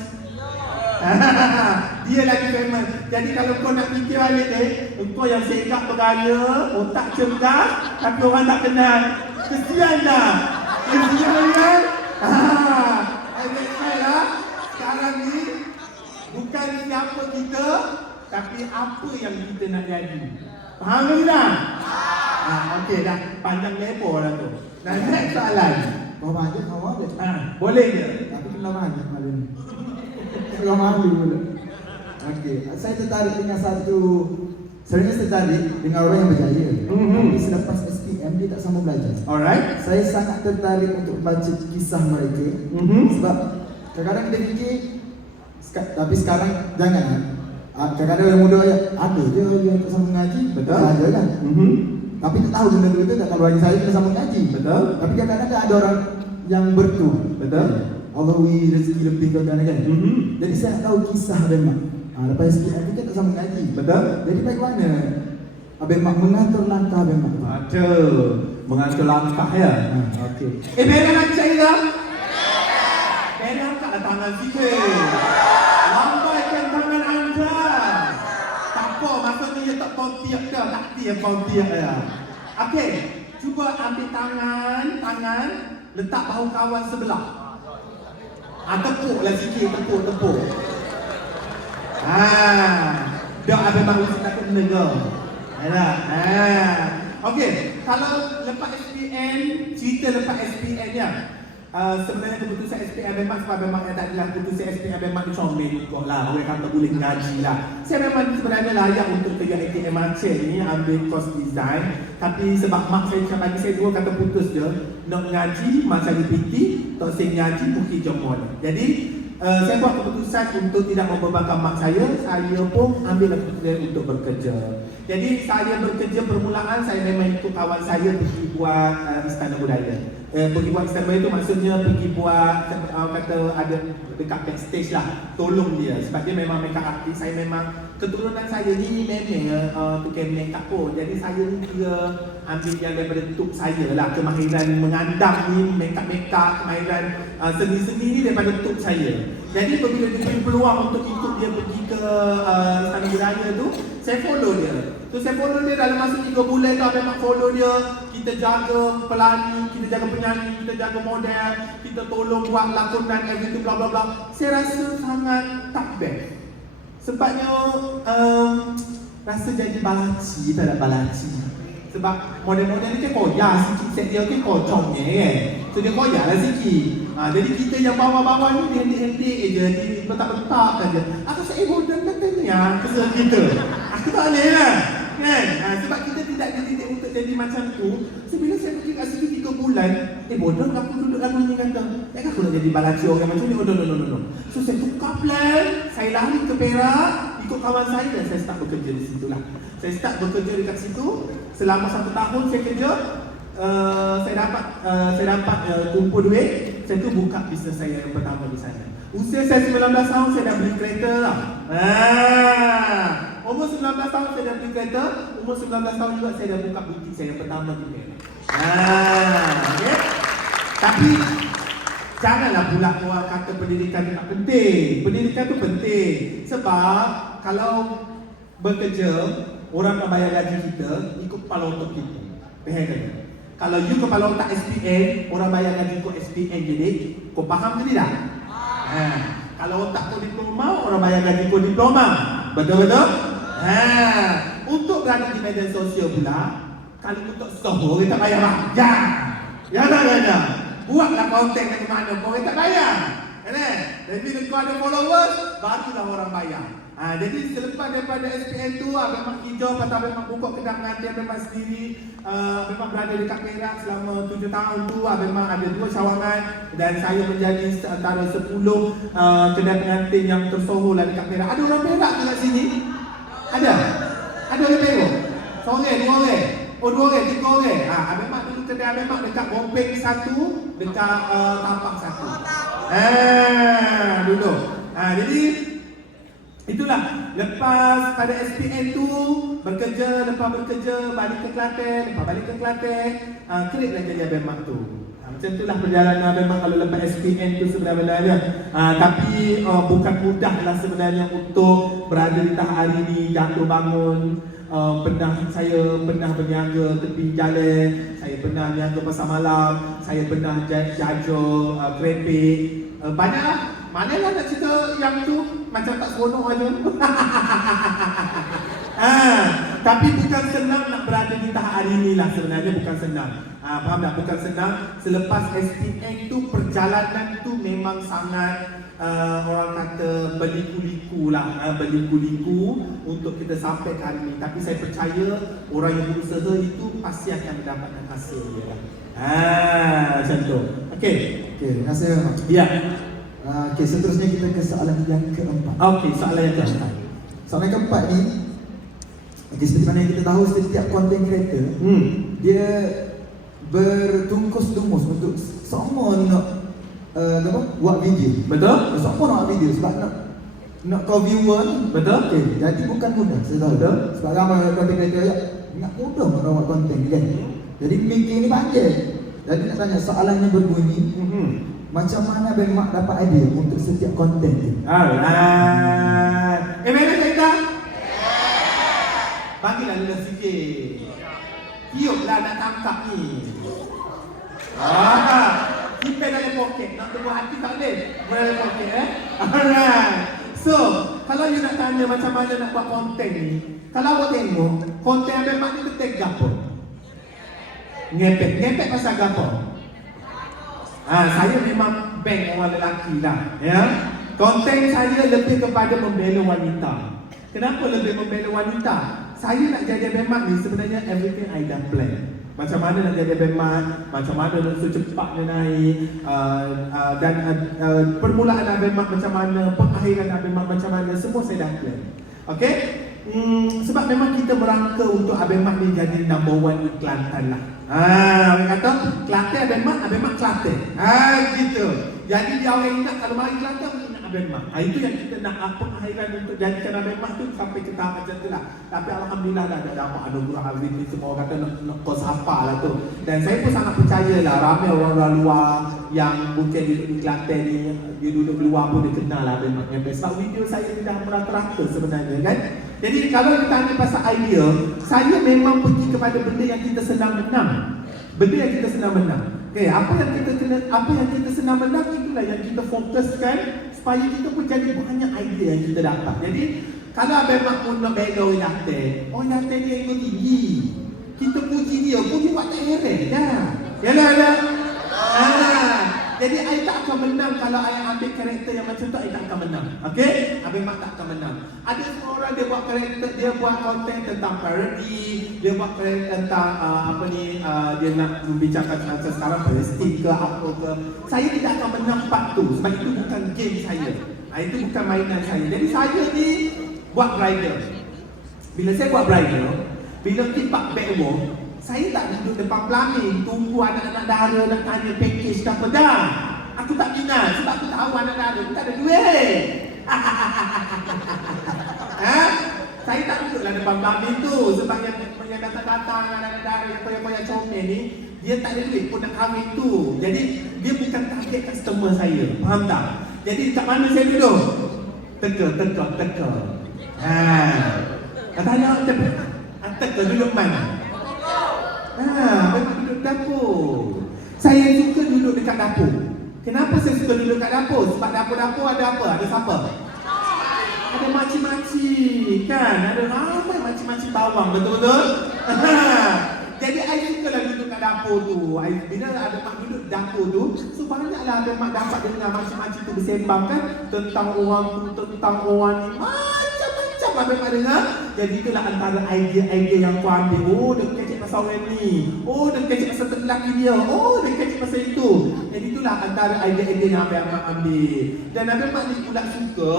Dia lagi famous. Jadi kalau kau nak fikir balik engkau yang segak bergaya, otak cergas, tapi orang tak kenal. Kesian dah. Kesian kan? Lah. Sekarang ni bukan siapa kita, tapi apa yang kita nak jadi. Faham ke tak? Okey dah, panjang lebar lah tu. Dan next soalan. Kau banyak kau ada. Boleh je. Tapi kena banyak malu ni. Kau malu pula. Okey, saya tertarik dengan sebenarnya tertarik dengan orang yang berjaya. Tapi selepas SPM dia tak sama belajar. Alright. Saya sangat tertarik untuk membaca kisah mereka. Sebab kadang-kadang kita fikir tapi sekarang jangan. Kadang-kadang yang muda ada dia tak sama mengaji. Betul saja kan. Tapi tak tahu benda tu tak. Kalau bagi saya kena sama mengaji. Betul. Tapi kadang-kadang ada orang yang bertu. Betul. Allah beri rezeki lebih ke kan. Jadi saya nak tahu kisah Abang Mak. Lepas SPM kita tak sama mengaji. Betul. Jadi bagaimana Abang Mak mengatur langkah Abang Mak? Mengatur langkah ya. Okey. Bera nak cari tak? Bera angkatlah tangan sikit. Lambaikan tangan anda. Tak apa, maksudnya dia tak pontiak ke? Tak tiap pontiak ya. Okey, cuba ambil tangan, letak bahu kawan sebelah. Tepuklah sikit, tepuk. Dah Abang Mak mesti tak kena ke? Okey, kalau lepas SPM, cerita lepas SPM ya. Sebenarnya keputusan SPM Abang Mak sebab Abang Mak yang tak adalah keputusan SPM Abang Mak dicomel juga lah. Orang kata boleh ngaji lah. Saya memang sebenarnya layak untuk kerja ATM Aceh ni, ambil course design. Tapi sebab mak saya macam bagi saya dua kata putus je. Nak ngaji, mak saya PT, tak saya ngaji, pergi jomol. Jadi saya buat keputusan untuk tidak membebankan mak saya pun ambil keputusan untuk bekerja. Jadi saya bekerja permulaan, saya memang ikut kawan saya pergi buat Istana Budaya. Pergi buat Istana Budaya itu maksudnya pergi buat kata ada dekat backstage lah, tolong dia sebab dia memang makeup artist. Saya memang keturunan saya ni memang tukang makeup pun. Jadi saya ni kira ambil yang daripada tuk saya lah, kemahiran mengandam ni, makeup, kemahiran seni-seni ni daripada tuk saya. Jadi bila dia beri peluang untuk ikut dia pergi ke Istana Budaya tu, saya follow dia. So saya follow dia dalam masa 3 bulan tu, Abang Mak follow dia. Kita jaga pelani, kita jaga penyanyi, kita jaga model, kita tolong buat lakonan, everything bla bla bla. Saya rasa sangat tak best. Sebabnya rasa jadi balaci, tak ada balaci. Sebab model-model ni kan koyak sikit, set dia kan kocongnya kan. So dia koyak lah sikit. Jadi kita yang bawah-bawah ni dia hendik-hendik je, dia bentak-bentak je. Aku saya model katanya, kesel kita. Aku tak boleh lah. Kan? Sebab kita tidak dididik untuk jadi macam tu. So bila saya pergi kat situ 3 bulan, bodoh aku duduk lagu ni kata, aku nak jadi balaci orang macam ni. Oh no. So saya tukar plan, saya lari ke Perak, ikut kawan saya dan saya start bekerja di situ lah. Saya start bekerja dekat situ. Selama 1 tahun saya kerja, saya dapat kumpul duit. Saya tu buka bisnes saya yang pertama di sana. Usia saya 19 tahun saya dah beli kereta lah. Umur 19 tahun saya dah beli kereta. Umur 19 tahun juga saya dah buka butik saya yang pertama di Perak. Okay? Tapi janganlah pula orang kata pendidikan itu tak penting. Pendidikan itu penting. Sebab kalau bekerja, orang nak bayar gaji kita ikut kepala otak kita. Faham tak? Kalau you kepala otak SPN, orang bayar gaji kau SPN jadi, kau faham ke tidak? Kalau otak kau diploma, orang bayar gaji kau diploma. Betul-betul? Untuk berada di media sosial pula, kalau untuk soho kita bayar bayar. Ya tak? Buatlah konten dari mana kau tak bayar. Dan bila kau ada followers, barulah orang bayar. Jadi selepas daripada SPN tu, Abang Mak hijau, patah Abang Mak buka kedai pengantin Abang Mak sendiri. Abang Mak berada dekat Perak selama 7 tahun tu. Abang Mak ada 2 cawangan dan saya menjadi antara 10 kedai pengantin yang tersohor lah dekat Perak. Ada orang Perak ke kat sini? Ada? Ada orang Perak? Seorang, 2 orang? Oh 2 orang, 3 orang? Abang Mak dulu kedai Abang Mak dekat Bompeng 1, dekat Tapak 1. Dulu. Jadi itulah, lepas pada SPN tu bekerja, lepas bekerja balik ke Kelantan, lepas balik ke Kelantan, klik lah jadi Abang Mak tu. Macam itulah perjalanan Abang Mak kalau lepas SPN tu sebenarnya. Tapi bukan mudah lah sebenarnya untuk berada di tahap hari ni, jatuh bangun. Saya pernah berniaga tepi jalan, saya pernah niaga pasar malam, saya pernah jajo kerepek, banyaklah. Manalah nak cerita yang tu macam tak seronok aja. Tapi bukan senang nak berada di tahap hari ni lah sebenarnya, bukan senang. Faham tak? Bukan senang. Selepas SPN tu perjalanan tu memang sangat orang kata berliku-liku lah, berliku-liku untuk kita sampai ke hari ni. Tapi saya percaya orang yang berusaha itu pasti akan mendapatkan hasil dia lah. Macam tu. Okey, Terima kasih Mak. ya. Okey, seterusnya kita ke soalan yang keempat. Okey, soalan yang keempat. Soalan yang keempat ni, seperti mana yang kita tahu, setiap konten kreator dia bertungkus-lumus untuk semua nak buat video. Betul? Semua nak buat video sebab nak kau viewer ni. Betul? Okey, jadi bukan mudah. Saya tahu. Betul. Sebab ramai konten kreator nak mudah nak buat konten ni kan. Jadi mikir ni panjang. Jadi nak tanya, soalannya berbunyi, macam mana Abang Mak dapat idea untuk setiap konten tu? Alright. Mana cerita? Bagilah dia sikit. Tiuplah nak tangkap ni. Simpan dalam poket. Nak tunggu hati tak boleh. Dalam poket Alright. So, kalau you nak tanya macam mana nak buat konten ni, kalau awak tengok, konten Abang Mak ni betul gapo? Ngepek pasal gapo? Saya memang bank orang lelaki lah, ya. Konten saya lebih kepada membela wanita. Kenapa lebih membela wanita? Saya nak jadi Abang Mak ni sebenarnya everything I dah plan. Macam mana nak jadi Abang Mak, macam mana nak secepatnya naik, dan permulaan Abang Mak macam mana, pengakhiran Abang Mak macam mana, semua saya dah plan. Okay? Sebab memang kita merangka untuk Abang Mak ni jadi number 1 di Kelantan lah. Orang kata Kelantan Abang Mak Kelantan. Gitu. Jadi dia orang ingat kalau mari Kelantan mesti ingat Abang Mak. Itu yang kita nak pengakhiran untuk jadikan Abang Mak tu sampai ke tahap macam tu lah. Tapi alhamdulillah dah dapat anugerah Azim ni, semua orang kata nak kos apa lah tu. Dan saya pun sangat percaya lah ramai orang luar yang mungkin di Kelantan ni, dia duduk luar pun dia kenal lah Abang Mak. Sebab video saya ni dah merata-rata sebenarnya kan. Jadi kalau kita ambil pasal idea, saya memang pergi kepada benda yang kita senang menang. Benda yang kita senang menang. Okay, apa yang kita senang menang, itulah yang kita fokuskan supaya kita pun jadi banyak idea yang kita dapat. Jadi kalau Abang Mak pun nak bela orang Datin, orang Datin dia ego tinggi. Kita puji dia, puji buat tak heran dah. Yalah. Jadi saya tak akan menang kalau saya ambil karakter yang macam tu, saya tak akan menang. Okey? Abang Mak tak akan menang. Ada semua orang dia buat karakter, dia buat konten tentang parody, dia buat karakter tentang dia nak membicarakan macam sekarang Palestin ke apa ke. Saya tidak akan menang part tu sebab itu bukan game saya. Itu bukan mainan saya. Jadi saya ni buat bridal. Bila saya buat bridal, bila tipak backwalk, saya tak duduk depan pelamin tunggu anak-anak dara nak tanya package ke apa dah. Aku tak minat sebab aku tahu anak dara tak ada duit. Saya tak duduklah depan pelamin tu sebab yang datang-datang anak-anak dara yang koyak-koyak comel ni, dia tak ada duit pun nak kahwin tu. Jadi dia bukan target customer saya. Faham tak? Jadi kat mana saya duduk? Teka. Katanya teka duduk mana? Memang duduk dapur. Saya suka duduk dekat dapur. Kenapa saya suka duduk dekat dapur? Sebab dapur-dapur ada apa? Ada siapa? Ada makcik-makcik kan? Ada ramai makcik-makcik bawang, betul-betul? Jadi saya suka lah duduk kat dapur tu. Bila ada mak duduk dapur tu, so banyaklah ada mak dapat dengar makcik-makcik tu bersembang kan tentang orang tu, tentang orang ni. Macam-macam abang mak dengar. Jadi itulah antara idea-idea yang aku ambil. Oh, dia kecek pasal orang ni. Oh, dia kecek pasal lelaki dia. Oh, dia kecek pasal itu. Jadi itulah antara idea-idea yang abang mak ambil. Dan abang mak ni pula suka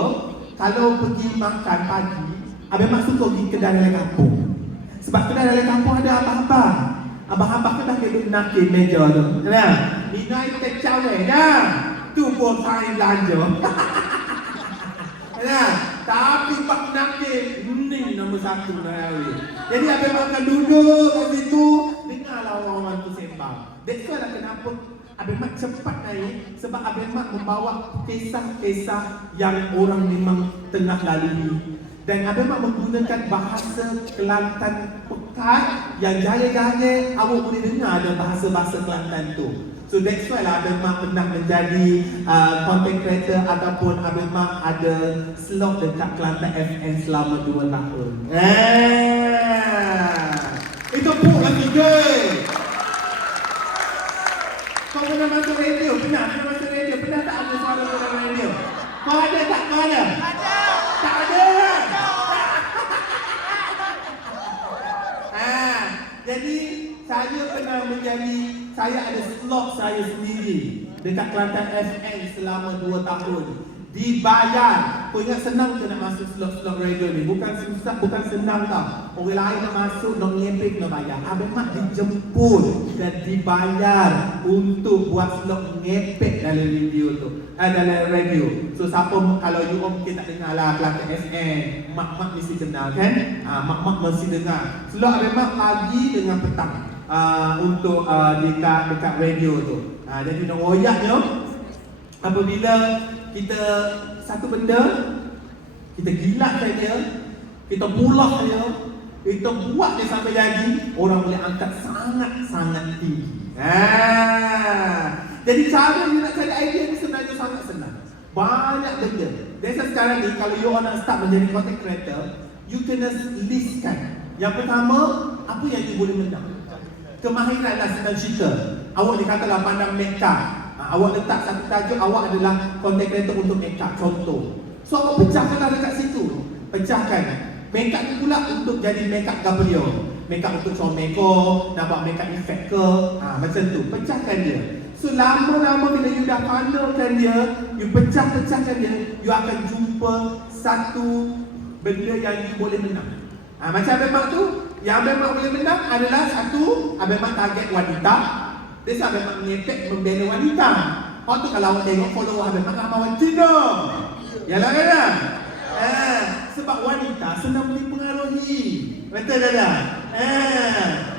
kalau pergi makan pagi, abang mak suka pergi kedai dalam kampung. Sebab kedai dalam kampung ada abang-abang. Abang-abang kan dah duduk nakil meja tu. Nah, minai tek cawe dah. Tu pun saya belanja. Nah, tapi pak nakil ni nombor satu hari. Jadi abang mak akan duduk kat situ, dengarlah orang-orang tu sembang. That's why lah kenapa abang mak cepat naik, sebab abang mak membawa kisah-kisah yang orang memang tengah lalui. Dan abang mak menggunakan bahasa Kelantan pekat yang jaya-jaya awak boleh dengar ada bahasa-bahasa Kelantan tu. So that's why lah abang mak pernah menjadi content creator ataupun abang mak ada slot dekat Kelantan FM selama 2 tahun. Itu pun lagi good. Kau pernah masuk radio? Pernah masuk radio? Pernah tak ada suara dalam radio? Kau ada tak? Kau ada? Tak ada. Jadi saya pernah saya ada slot saya sendiri dekat Kelantan FM selama 2 tahun. Dibayar. Kau ingat senang ke nak masuk slot-slot radio ni? Bukan susah, bukan senang tau. Orang lain nak masuk, nak ngepek, nak bayar. Abang mak dijemput dan dibayar untuk buat slot ngepek dalam radio tu. Dalam radio. So siapa, kalau you mungkin tak dengar lah Kelantan FM, mak-mak mesti kenal kan? Mak-mak mesti dengar. Slot abang mak pagi dengan petang. Untuk dekat radio tu. Jadi nak royaknya apabila kita satu benda kita gilakkan dia, kita pulah dia, kita buat dia sampai jadi, orang boleh angkat sangat-sangat tinggi. Jadi cara you nak cari idea ni sebenarnya sangat senang. Banyak benda. Dan sekarang ni kalau you nak start menjadi content creator, you kena listkan. Yang pertama, apa yang you boleh menang. Kemahiran lah senang cerita. Awak dikatalah pandang makeup. Awak letak satu tajuk, awak adalah content creator untuk makeup, contoh. So awak pecahkanlah dekat situ. Pecahkan. Makeup ni pula untuk jadi makeup W. Makeup untuk comeko, nak buat makeup effect ke, macam tu. Pecahkan dia. So lama-lama bila you dah pandangkan dia, you pecahkan dia, you akan jumpa satu benda yang you boleh menang. Macam abang mak tu, yang abang mak boleh menang adalah satu, abang mak target wanita. Dia abang mak ngepek membela wanita. Kau tu kalau awak tengok follower abang mak ramai wanita. Yalah kan? Sebab wanita senang dipengaruhi. Betul tak?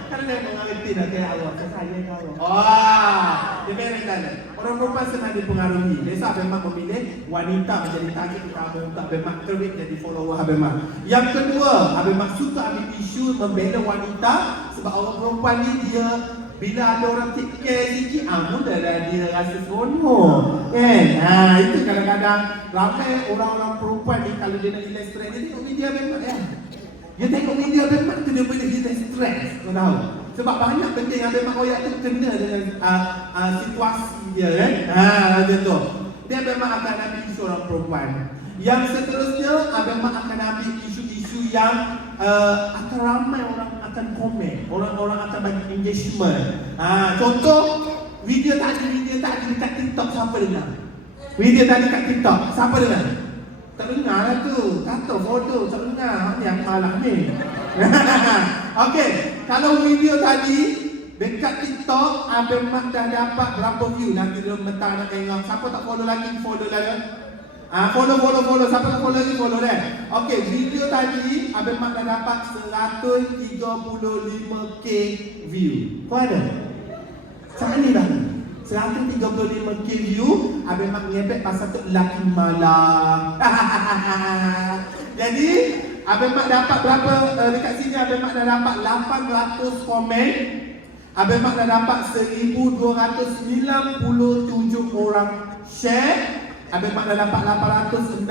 Kan dia mengerti nak kira Allah. Saya kau. Oh, dia beresan. Orang perempuan senang dipengaruhi. Biasa Abang memilih wanita menjadi target utama untuk Abang kerip jadi follower Abang. Yang kedua, Abang suka ambil isu membela wanita sebab orang perempuan ni dia bila ada orang take care sikit, mudah dia rasa seronok. Kan? Itu kadang-kadang ramai orang-orang perempuan ni kalau dia nak relax stress, dia tengok video Abang ya. Dia tengok video Abang tu dia boleh relax stress. Kau tahu? Sebab banyak benda yang Abang koyak tu kena dengan situasi dia kan. Macam tu. Dia Abang akan ambil isu orang perempuan. Yang seterusnya Abang akan ambil isu-isu yang akan ramai orang akan komen, orang-orang akan bagi engagement. Contoh video tadi dekat TikTok, siapa dengar? Video tadi kat TikTok, siapa dengar? Tak dengar lah tu, kata foto, tak dengar. Yang malah ni. Okey, kalau video tadi dekat TikTok, Abang Mak dah dapat berapa view? Nanti dia mentang nak tengok. Siapa tak follow lagi, follow lah. Follow. Siapa tak follow lagi, follow dah. Okey, video tadi Abang Mak dah dapat 135k view. Kau ada? Sangat ni dah. 135k view. Abang Mak ngepek pasal tu lelaki malam. Jadi Abang Mak dapat berapa dekat sini? Abang Mak dah dapat 800 komen. Abang Mak dah dapat 1297 orang share. Abang Mak dah dapat 869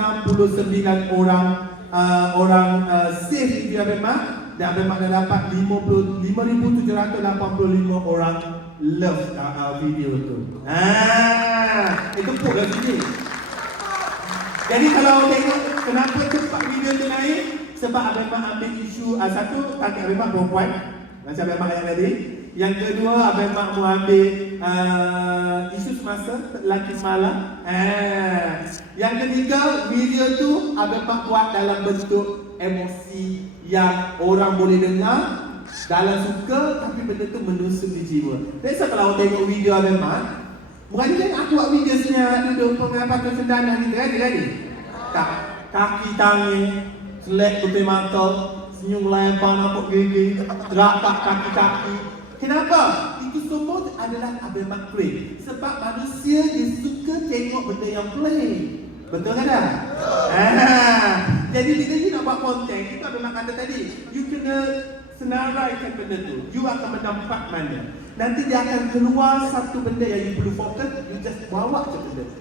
orang save video Abang Mak. Dan Abang Mak dah dapat 5,785 orang love video tu. Itu pun dah sini. Jadi kalau tengok kenapa cepat video tu naik, sebab Abang Mak ambil isu satu, target Abang Mak perempuan macam Abang Mak yang tadi. Yang kedua, Abang Mak mau ambil isu semasa lelaki semalam. Yang ketiga, video tu Abang Mak buat dalam bentuk emosi yang orang boleh dengar dalam suka, tapi benda tu menusuk di jiwa. Biasa kalau awak tengok video Abang Mak, bukan je aku buat video senyap, duduk pengapakan sendana ni, kan? Tak, kaki tangan, selek putih mata, senyum lempar nampak gigi, gerakak kaki-kaki. Kenapa? Itu semua adalah Abang Mak create. Sebab manusia dia suka tengok benda yang play. Betul kan dah? Jadi bila you nak buat konten, itu Abang Mak kata tadi, you kena senaraikan benda tu. You akan mendapat mana. Nanti dia akan keluar satu benda yang you perlu fokus, you just bawa je benda tu.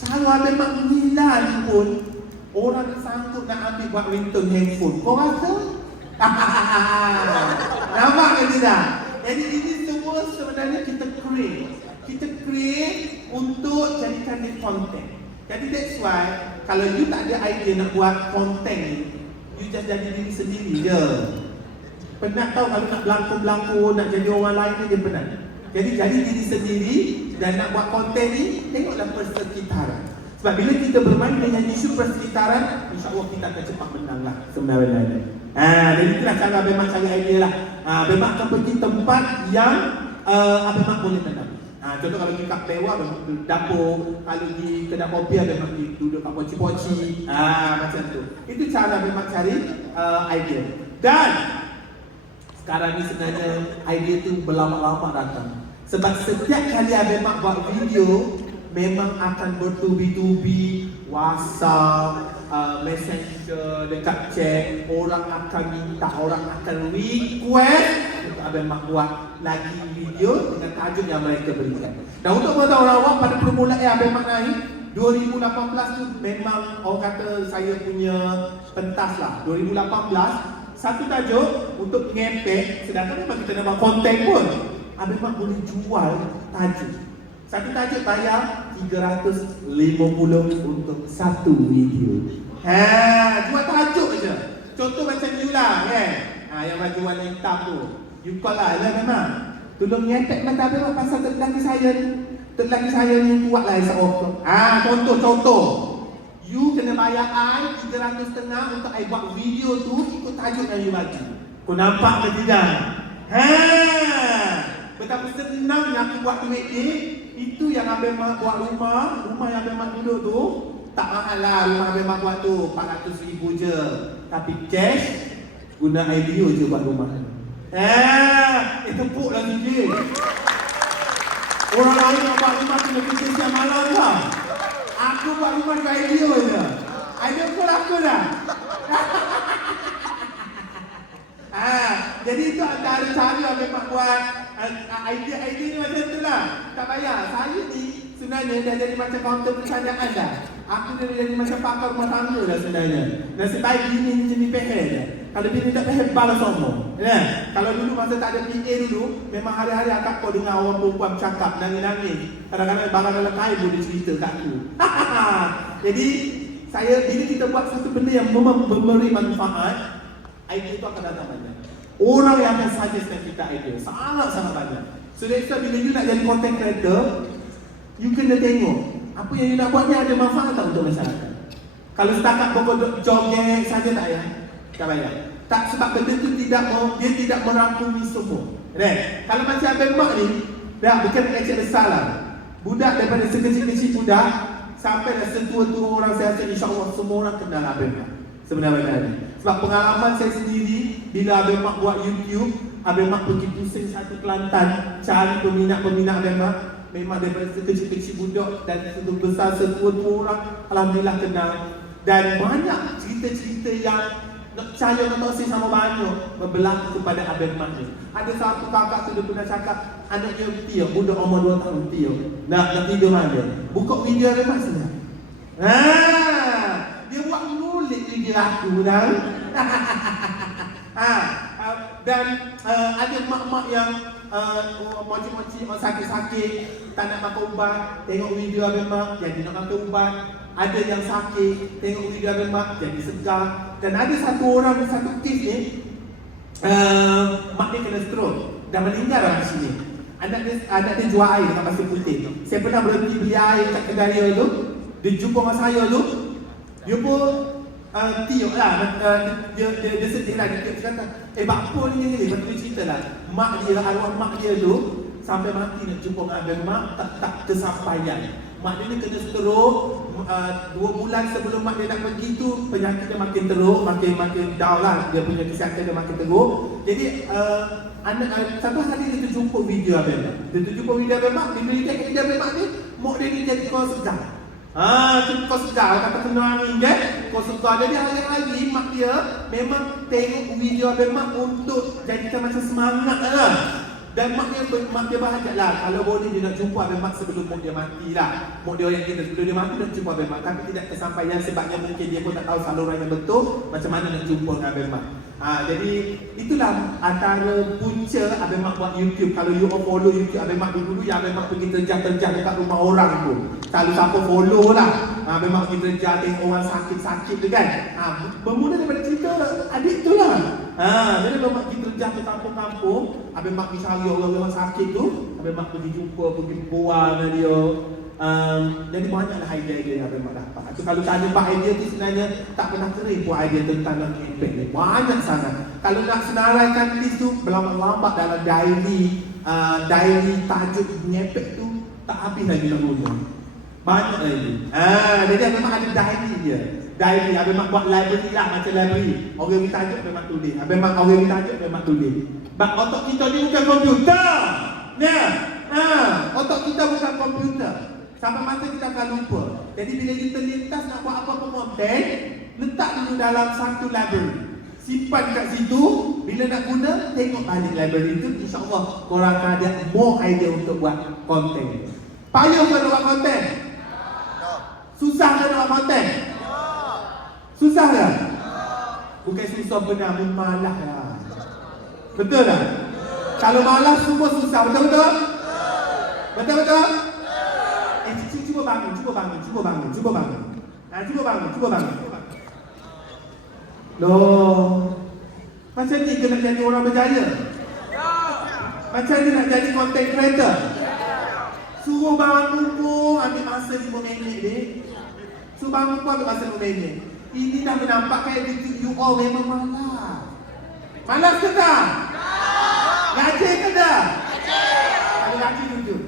Cara Abang Mak menghilal ni pun, orang tak sanggup nak ambil buat ringtone handphone. Kau rasa? Nampak ke tidak? Jadi ini semua sebenarnya kita create untuk jadikan dia konten. Jadi that's why kalau you tak ada idea nak buat konten ni, you just jadi diri sendiri je. Penat tahu kalau nak belangko-belangko, nak jadi orang lain ni dia penat. Jadi jadi diri sendiri dan nak buat konten ni, tengoklah persekitaran. Sebab bila kita bermain dengan isu persekitaran, insya-Allah kita akan cepat menang lah sebenarnya. Jadi itulah cara Abang Mak cari idea lah. Abang Mak akan pergi tempat yang Abang Mak boleh menang. Contoh kalau pergi kat Pewa, dapur. Kalau di kedai kopi, Abang Mak duduk kat poci-poci. Macam tu. Itu cara Abang Mak cari idea. Dan sekarang ni sebenarnya idea tu berlama-lama datang. Sebab setiap kali Abang Mak buat video, memang akan bertubi-tubi WhatsApp, Messenger, dekat chat, orang akan minta, orang akan request untuk Abang Mak buat lagi video dengan tajuk yang mereka berikan. Dan untuk pengetahuan awak, pada permulaan Abang Mak naik 2018 tu memang orang kata saya punya pentas lah. 2018 satu tajuk untuk ngepek, sedangkan memang kita nak buat konten pun, Abang Mak boleh jual tajuk. Satu tajuk bayar 350 untuk satu video. Jual tajuk je. Contoh macam you lah kan. Yang jual hitam tu. You call lah memang. Tolong ngepek mata Abang Mak pasal lelaki saya ni. Lelaki saya ni kuat lah seorang. Contoh. You kena bayar I 350 untuk I buat video tu ikut tajuk yang you bagi. Kau nampak ke tidak? Betapa senangnya aku buat duit ni. Itu yang Abang Mak buat rumah yang Abang Mak duduk tu. Tak mahal lah rumah Abang Mak buat tu, 400,000 je. Tapi cash, guna idea je buat rumah. Tepuklah sikit. Orang lain yang buat rumah kena kerja siang malam lah. Aku buat rumah ke idea je. Idea pun aku dah. Jadi itu antara cara memang buat idea ni macam tu lah. Tak payah. Saya ni sebenarnya dah jadi macam kaunter percayaan dah. Aku dah jadi macam pakar rumah tangga dah sebenarnya. Nasib baik bini ni jadi peher dah. Kalau bini tak peher, balas sombong. Ya? Kalau dulu masa tak ada PA dulu, memang hari-hari akak kau dengar orang perempuan bercakap, nangis-nangis. Kadang-kadang barang dalam kain boleh cerita kat aku. Jadi, bila kita buat satu benda yang memang memberi manfaat, idea itu akan datang banyak. Orang yang akan suggestkan kita idea sangat-sangat banyak. So that's why bila you nak jadi content creator, you kena tengok apa yang you nak buat ni ada manfaat tak untuk masyarakat. Kalau setakat pokok joget saja tak payah. Tak payah. Tak, sebab benda tu dia tidak merangkumi semua. Right? Kalau macam Abang Mak ni, dah bukan kecil besar lah. Budak daripada sekecil-kecil budak sampai dah setua-tua orang, saya rasa insya-Allah semua orang kenal Abang Mak. Sebenarnya. Sebab pengalaman saya sendiri, bila Abang Mak buat YouTube, Abang Mak pergi pusing satu Kelantan cari peminat-peminat Abang Mak. Memang daripada sekecil-kecil budak dan setua besar setua-tua orang, alhamdulillah kenal. Dan banyak cerita-cerita yang nak percaya atau si sama banyak berlaku kepada Abang Mak ni. Ada satu kakak tu dia pernah cakap, anak dia tiup, budak umur 2 tahun tiup. Nak tidur mana? Buka video Abang Mak sana. Dia buat ngulik video aku dah. Dan ada mak-mak yang moci-moci orang sakit-sakit, tak nak makan ubat, tengok video Abang Mak jadi nak makan ubat. Ada yang sakit, tengok video Abang Mak jadi segar. Dan ada satu orang, satu kes ni, mak dia kena stroke, dah meninggal dalam sini. Anak dia jual air dekat Pasir Putih. Saya pernah berhenti beli air kat kedai dia tu. Dia jumpa dengan saya tu, dia pun tiup lah, dia sedih lah. Dia kata, apa ni? Lepas tu dia cerita lah, mak dia, arwah mak dia tu sampai mati nak jumpa dengan Abang Mak, tak tersampaian. Mak dia ni kena stroke, 2 bulan sebelum mak dia nak pergi tu, penyakit dia makin teruk, makin down lah, dia punya kesihatan dia makin teruk. Jadi satu hari dia terjumpa video Abang Mak. Dia terjumpa video Abang Mak, bila dia tengok video Abang Mak ni, mak dia ni jadi kau sedar. Kau sedar, kata kena angin kan? Kau sedar. Jadi hari-hari mak dia memang tengok video Abang Mak untuk jadikan macam semangat lah. Dan mak dia bahagia lah. Kalau boleh dia nak jumpa Abang Mak sebelum mak dia mati lah. Mak dia orang kita sebelum dia mati nak jumpa Abang Mak. Tapi tidak tersampaian sebabnya mungkin dia pun tak tahu saluran yang betul macam mana nak jumpa dengan Abang Mak. Jadi itulah antara punca Abang Mak buat YouTube. Kalau you follow YouTube Abang Mak dulu, ya Abang Mak pergi terjah-terjah dekat rumah orang tu. Kalau siapa follow lah, Abang Mak pergi terjah tengok orang sakit-sakit tu kan. Bermula daripada cerita adik tu lah. Jadi Abang Mak pergi terjah ke kampung-kampung, Abang Mak pergi cari orang-orang sakit tu, Abang Mak pergi jumpa, pergi berbual dengan dia. Jadi banyaklah idea-idea yang Abang Mak dapat. Kalau tak ada buat idea tu sebenarnya tak pernah kering buat idea tentang impact ni. Banyak sangat. Kalau nak senaraikan list tu berlambat-lambat dalam diary tajuk ngepek tu tak habis lagi nak guna. Banyak lagi. Jadi Abang Mak ada diary dia. Diary Abang Mak buat library lah, macam library. Orang minta tajuk Abang Mak tulis. Abang Mak orang minta tajuk Abang Mak tulis. Sebab otak kita ni bukan komputer. Ya. Otak kita bukan komputer. Sampai masa kita akan lupa. Jadi bila kita lintas nak buat apa-apa konten, letak dulu dalam satu library. Simpan kat situ, bila nak guna, tengok balik library itu, insya-Allah korang akan ada more idea untuk buat konten. Payah ke nak buat konten? Susah ke nak buat konten? Susah tak? Bukan susah benar, malah lah. Betul tak? Kalau malas semua susah, betul-betul? Betul-betul? Cuba bangun. Loh. Macam ni ke nak jadi orang berjaya? Macam ni nak jadi content creator? Suruh bangun pun ambil masa 5 minit ni. Suruh bangun pun ambil masa 5 minit. Ini dah menampakkan attitude you all memang malas. Malas ke tak? Rajin ke tak? Kalau rajin tunjuk.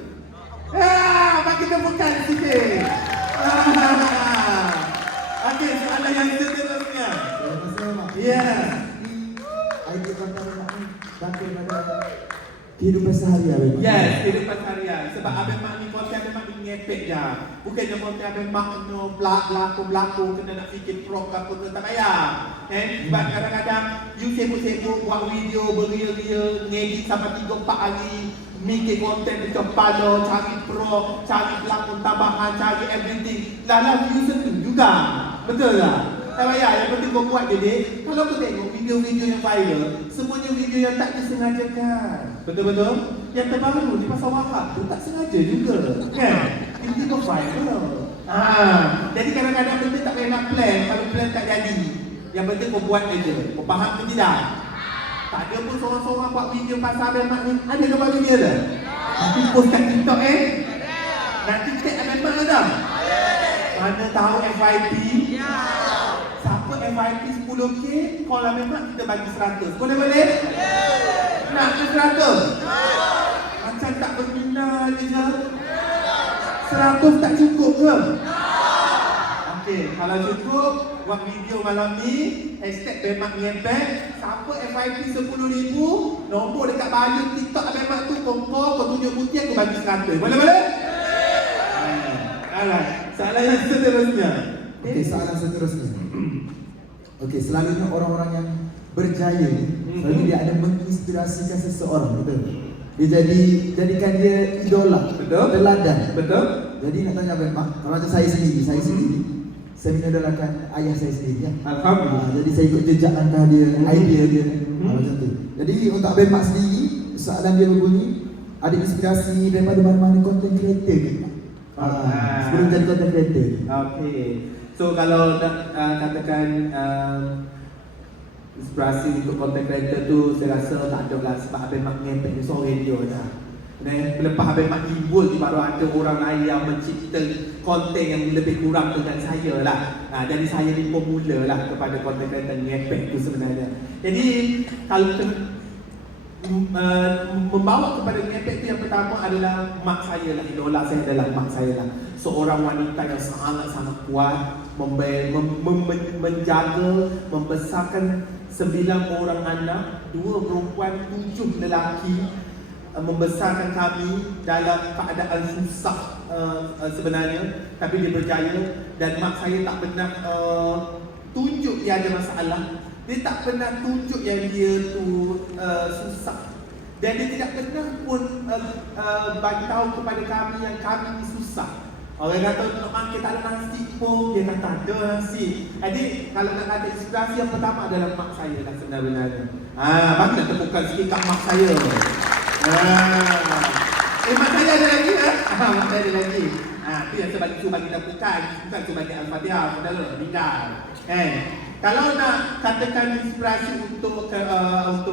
Bagi tepukan sikit. Okey, soalan yang seterusnya. Terima kasih Mak. Ya. Idea kata Mak ni bangkit pada kehidupan sehari-hari. Yes, kehidupan harian. Sebab Abang Mak ni konten Abang Mak ni ngepek je. Bukannya konten Abang Mak no berlaku kena nak fikir prop apa ke, tak payah. Sebab kadang-kadang you sibuk-sibuk buat video beria-ria, ngedit sampai 3-4 hari, mikir konten di kepala, cari prop, cari pelakon tambahan, cari everything. Lala you senang juga. Betul tak? Tak payah, yang penting kau buat je dek. Kalau kau tengok video-video yang viral, semuanya video yang tak disengajakan. Betul-betul? Yang terbaru di Pasar Wahab tu tak sengaja juga. Kan? Tiba-tiba viral. Jadi kadang-kadang benda tak payah nak plan. Kalau plan tak jadi, yang penting kau buat aja. Kau faham ke tidak? Tak ada pun seorang-seorang buat video pasal Abang Mak ni. Ada ke buat video dah? Nanti post kat TikTok nanti tag Abang Mak ada? Mana tahu FYP? Siapa FYP 10k, call Abang Mak kita bagi 100. Boleh? Nak ke 100? Macam tak berminat je. 100 tak cukup ke? Okey, kalau cukup, buat video malam ni, hashtag Abang Mak ngepek. Siapa FYP 10,000, nombor dekat bio TikTok Abang Mak tu, kau tunjuk bukti, aku bagi 100. Boleh? Alright, soalan yang seterusnya. Okey, soalan seterusnya. Okey, selalunya orang-orang yang berjaya ni, selalu dia ada menginspirasikan seseorang, betul? Dia jadikan dia idola, Betul. teladan. Betul? Jadi nak tanya Abang Mak, kalau macam saya sendiri, saya mengidolakan ayah saya sendiri ya. Alhamdulillah. Jadi saya ikut jejak langkah dia, idea dia, macam tu. Jadi untuk Abang Mak sendiri, soalan dia berbunyi, ada inspirasi daripada mana-mana content creator ke? Sebelum jadi content creator. Okay. So kalau nak katakan inspirasi untuk content creator tu, saya rasa tak ada lah. Sebab Abang Mak ngepek ni seorang dia dah. Dan lepas Abang Mak timbul, baru ada orang lain yang mencipta konten yang lebih kurang dengan saya lah. Jadi saya ni pemula lah kepada content creator ngepek tu sebenarnya. Jadi kalau membawa kepada ngepek tu, yang pertama adalah mak saya lah. Idola saya adalah mak saya lah. Seorang wanita yang sangat-sangat kuat, menjaga, membesarkan 9 orang anak, 2 perempuan, 7 lelaki, membesarkan kami dalam keadaan susah sebenarnya, tapi dia berjaya. Dan mak saya tak pernah tunjuk dia ada masalah. Dia tak pernah tunjuk yang dia tu susah. Dan dia tidak pernah pun bagi tahu kepada kami yang kami ni susah. Orang kata nak makan tak ada nasi pun, dia kata ada nasi. Jadi kalau nak ada inspirasi, yang pertama adalah mak saya lah sebenarnya. Bagi nak tepukan sikit kat mak saya. Mak saya ada lagi lah. Mak saya ada lagi. Itu yang saya bagi tepukan. Bukan saya bagi Al-Fatihah. Saudara, tinggal. Kalau nak katakan inspirasi untuk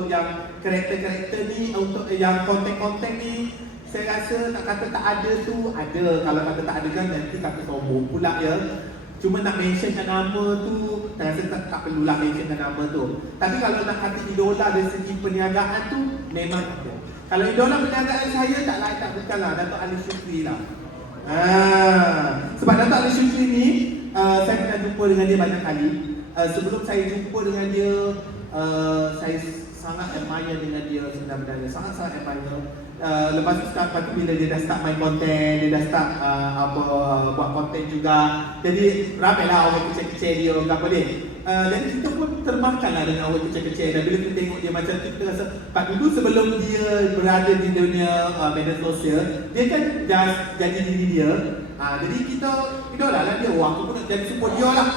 yang karakter-karakter ni, untuk yang konten-konten ni, saya rasa tak kata tak ada tu, ada. Kalau kata tak ada kan nanti kata sombong pula ya. Cuma nak mentionkan nama tu, saya rasa tak perlulah mentionkan nama tu. Tapi kalau nak kata idola dari segi perniagaan tu, memang ada. Kalau idola perniagaan saya tak lain tak bukanlah Dato' Ali Syukri lah. Sebab Dato' Ali Syukri ni, saya pernah jumpa dengan dia banyak kali. Sebelum saya jumpa dengan dia, saya sangat admire dengan dia sebenarnya, sangat-sangat admire. Lepas tu bila dia dah start main konten, dia dah start buat konten juga. Jadi ramailah orang kecil-kecil dia, apa dia. Jadi kita pun termakanlah dengan orang kecil-kecil. Dan bila kita tengok dia macam tu, kita rasa dulu sebelum dia berada di dunia media sosial, dia kan dah jadi diri dia. Jadi kita idola lah dia. Wah, aku pun nak jadi super dia lah.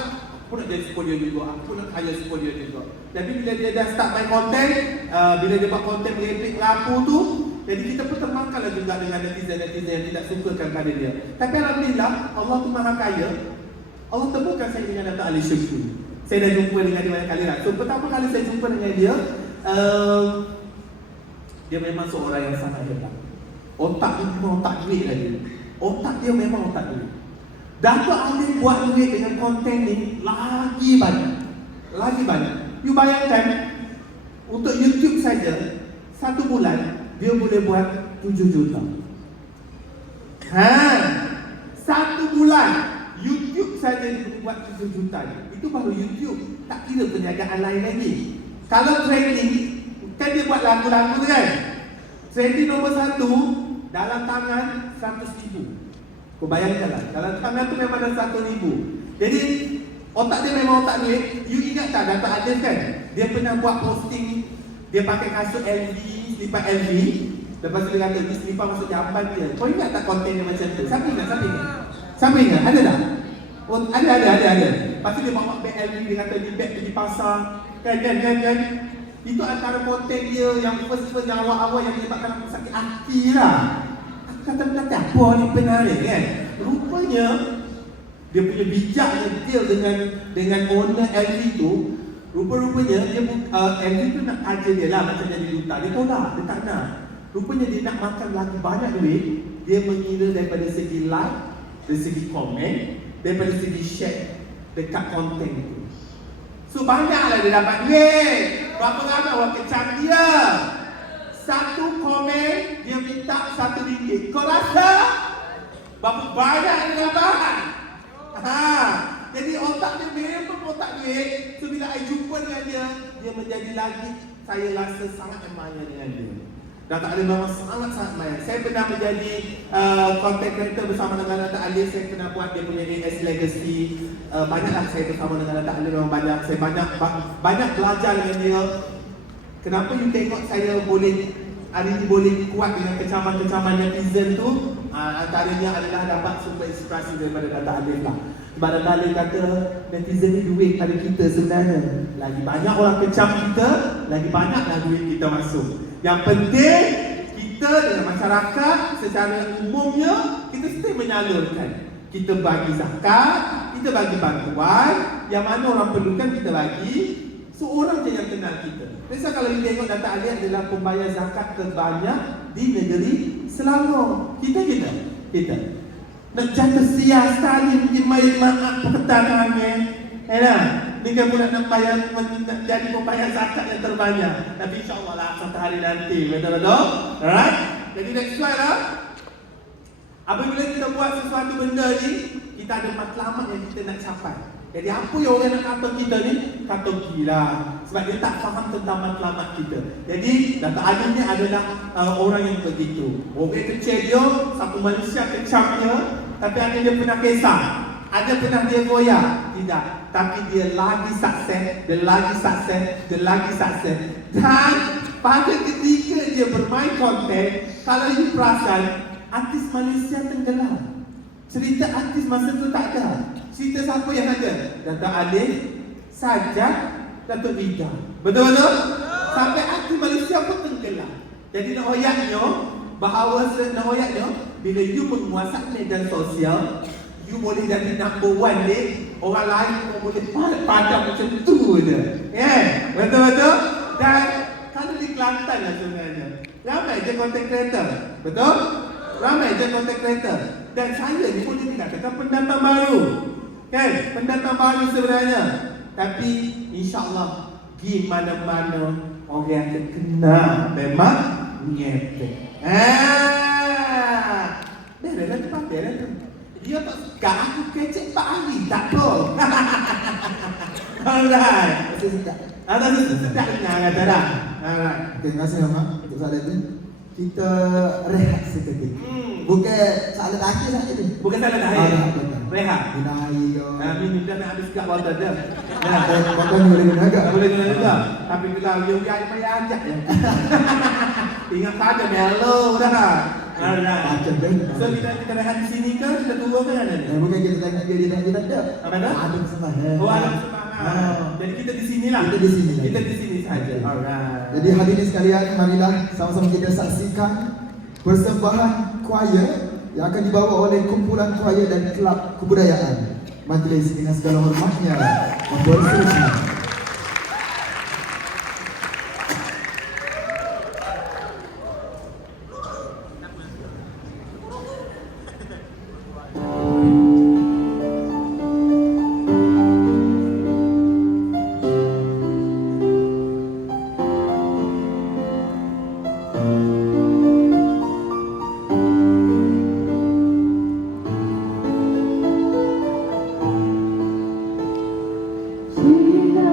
Aku nak jadi super dia juga. Aku pun nak kaya super dia juga. Tapi bila dia dah start main konten, bila dia buat konten merepek lapu tu, jadi kita pun termakanlah juga dengan netizen-netizen yang tidak sukakan pada dia. Tapi alhamdulillah, Allah tu maha kaya. Allah temukan saya dengan Dato' Ali Syukri. Saya dah jumpa dengan dia banyak kali lah. So pertama kali saya jumpa dengan dia, dia memang seorang yang sangat hebat. Otak dia memang otak duit lagi. Otak dia memang otak duit. Dato' Ali buat duit dengan konten ni lagi banyak. Lagi banyak. You bayangkan, untuk YouTube saja, 1 bulan dia boleh buat 7 juta. 1 bulan YouTube saja dia boleh buat 7 juta. Itu baru YouTube, tak kira perniagaan lain lagi. Kalau trading Kan dia buat lagu-lagu tu kan. Trendy nombor 1 dalam tangan 100,000. Kau bayangkanlah, dalam tangan tu memang ada 100,000. Jadi otak dia memang otak duit. You ingat tak Dato' Adil kan? Dia pernah buat posting, dia pakai kasut LV, selipar LV. Lepas tu dia kata, ni selipar masuk jamban dia. Kau ingat tak konten dia macam tu? Siapa ingat? Siapa ingat? Ada tak? Oh, ada. Lepas tu dia bawa beg LV, dia kata ni beg pergi pasar. Kan. Itu antara konten dia yang first yang awal-awal yang menyebabkan aku sakit hati lah. Aku kata apa ni benar kan? Rupanya dia punya bijaknya deal dengan owner LV tu. Rupanya dia LV tu nak kerja dia lah macam jadi duta. Dia tolak, dia tak nak. Rupanya dia nak makan lagi banyak duit. Dia mengira daripada segi like, dari segi komen, daripada segi share dekat konten itu. So banyaklah dia dapat duit. Berapa ramai orang kecam dia. Satu komen dia minta RM1. Kau rasa berapa banyak dia dapat? Jadi otak dia memang otak duit. So bila saya jumpa dengan dia menjadi lagi, saya rasa sangat admire dengan dia. Dato' Ali memang sangat baik. Saya pernah menjadi content creator bersama dengan Dato' Ali. Saya pernah buat dia punya AS Legacy. Banyaklah saya bersama dengan Dato' Ali memang banyak. Saya banyak belajar dengan dia. Kenapa you tengok saya boleh hari ini boleh kuat dengan kecaman-kecaman netizen tu? Antaranya adalah dapat sumber inspirasi daripada Dato' Ali lah. Sebab Dato' Ali kata netizen ni duit pada kita sebenarnya. Lagi banyak orang kecam kita, lagi banyaklah duit kita masuk. Yang penting kita dengan masyarakat secara umumnya kita mesti menyalurkan. Kita bagi zakat, kita bagi bantuan, yang mana orang perlukan kita bagi. Seorang je yang kenal kita. Biasa kalau you tengok Dato' Ali adalah pembayar zakat terbanyak di negeri Selangor. Kita nak jatuh sia sekali mungkin main maaf perkataan kami. Ni kan pula nak bayar, nak jadi pembayar zakat yang terbanyak. Tapi insyaAllah lah satu hari nanti. Betul-betul? Alright? Jadi next slide lah. Apabila kita buat sesuatu benda ni, kita ada matlamat yang kita nak capai. Jadi apa yang orang nak kata kita ni? Kata gila. Sebab dia tak faham tentang matlamat kita. Jadi Dato' Ali ni adalah orang yang begitu. Orang kecil dia, satu manusia kecamnya, tapi ada dia pernah kisah. Ada pernah dia goyah? Tidak. Tapi dia lagi sukses, dia lagi sukses. Dan pada ketika dia bermain konten, kalau you perasan, artis Malaysia tenggelam. Cerita artis masa tu tak ada. Cerita siapa yang ada? Dato' Ali, Sajak, Dato' Vida. Betul-betul? Sampai artis Malaysia pun tenggelam. Jadi nak hoyaknya, bahawa nak hoyaknya, bila you menguasai media sosial, you boleh jadi number one ni. Orang lain pun boleh padam macam tu je. Betul-betul? Dan kalau di Kelantan lah sebenarnya, ramai je content creator. Betul? Ramai je content creator. Dan saya ni boleh dikatakan pendatang baru. Kan? Pendatang baru sebenarnya. Tapi insyaAllah di mana-mana orang yang terkenal memang ngepek. Dah tempat dia dah tu. Dia tak suka aku kecek Pak Ali, tak apa. Alright. Masih sedap. Ada sedap dengar kata dah. Alright. Terima kasih Mak untuk soalan tu. Kita rehat seketika. Bukan soalan akhir saja ni. Bukan salah dah. Rehat. Guna air ke. Minum dah nak habis kat botol dah. Botol boleh guna agak. Tak boleh guna juga. Tapi bila dia payah ajak ya. Ingat saja mellow dah. Alright. So kita rehat di sini ke? Kita tunggu ke mana ni? Bukan kita tengok dia tak ada. Apa dah? Ada persembahan. Oh, ada persembahan. Jadi kita di sini lah. Kita di sini. Kita di sini saja. Alright. Jadi hadirin sekalian, marilah sama-sama kita saksikan persembahan choir yang akan dibawa oleh kumpulan choir dan kelab kebudayaan. Majlis dengan segala hormatnya berserusi. Bila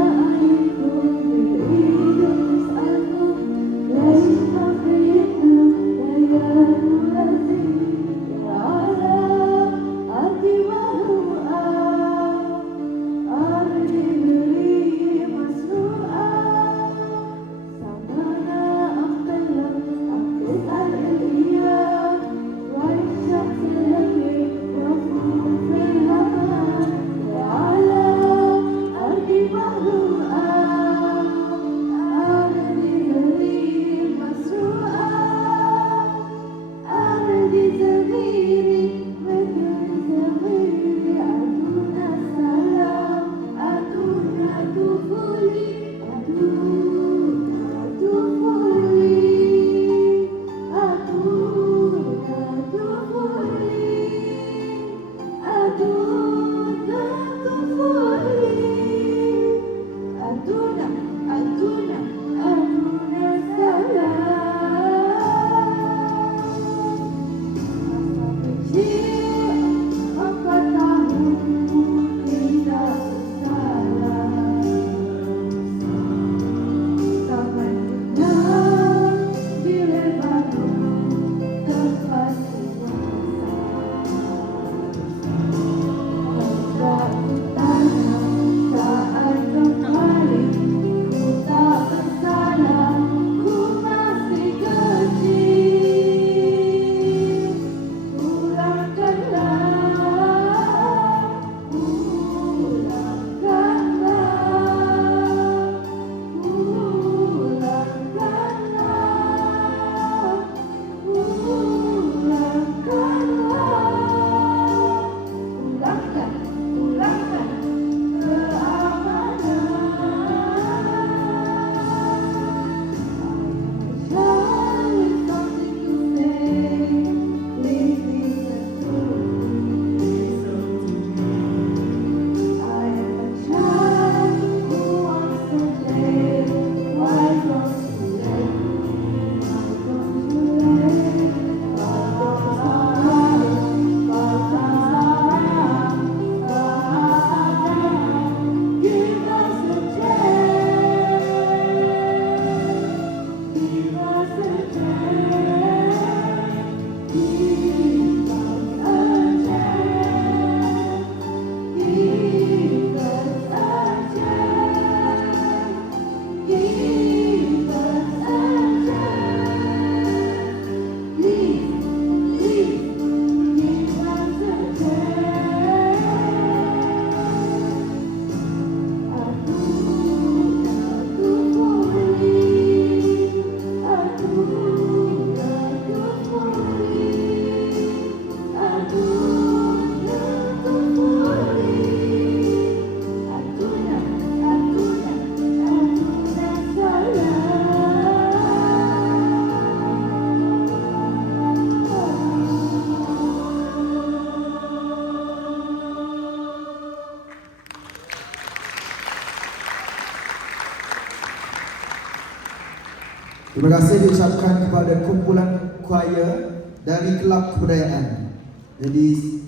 Terima kasih diucapkan kepada kumpulan choir dari Kelab Kebudayaan. Jadi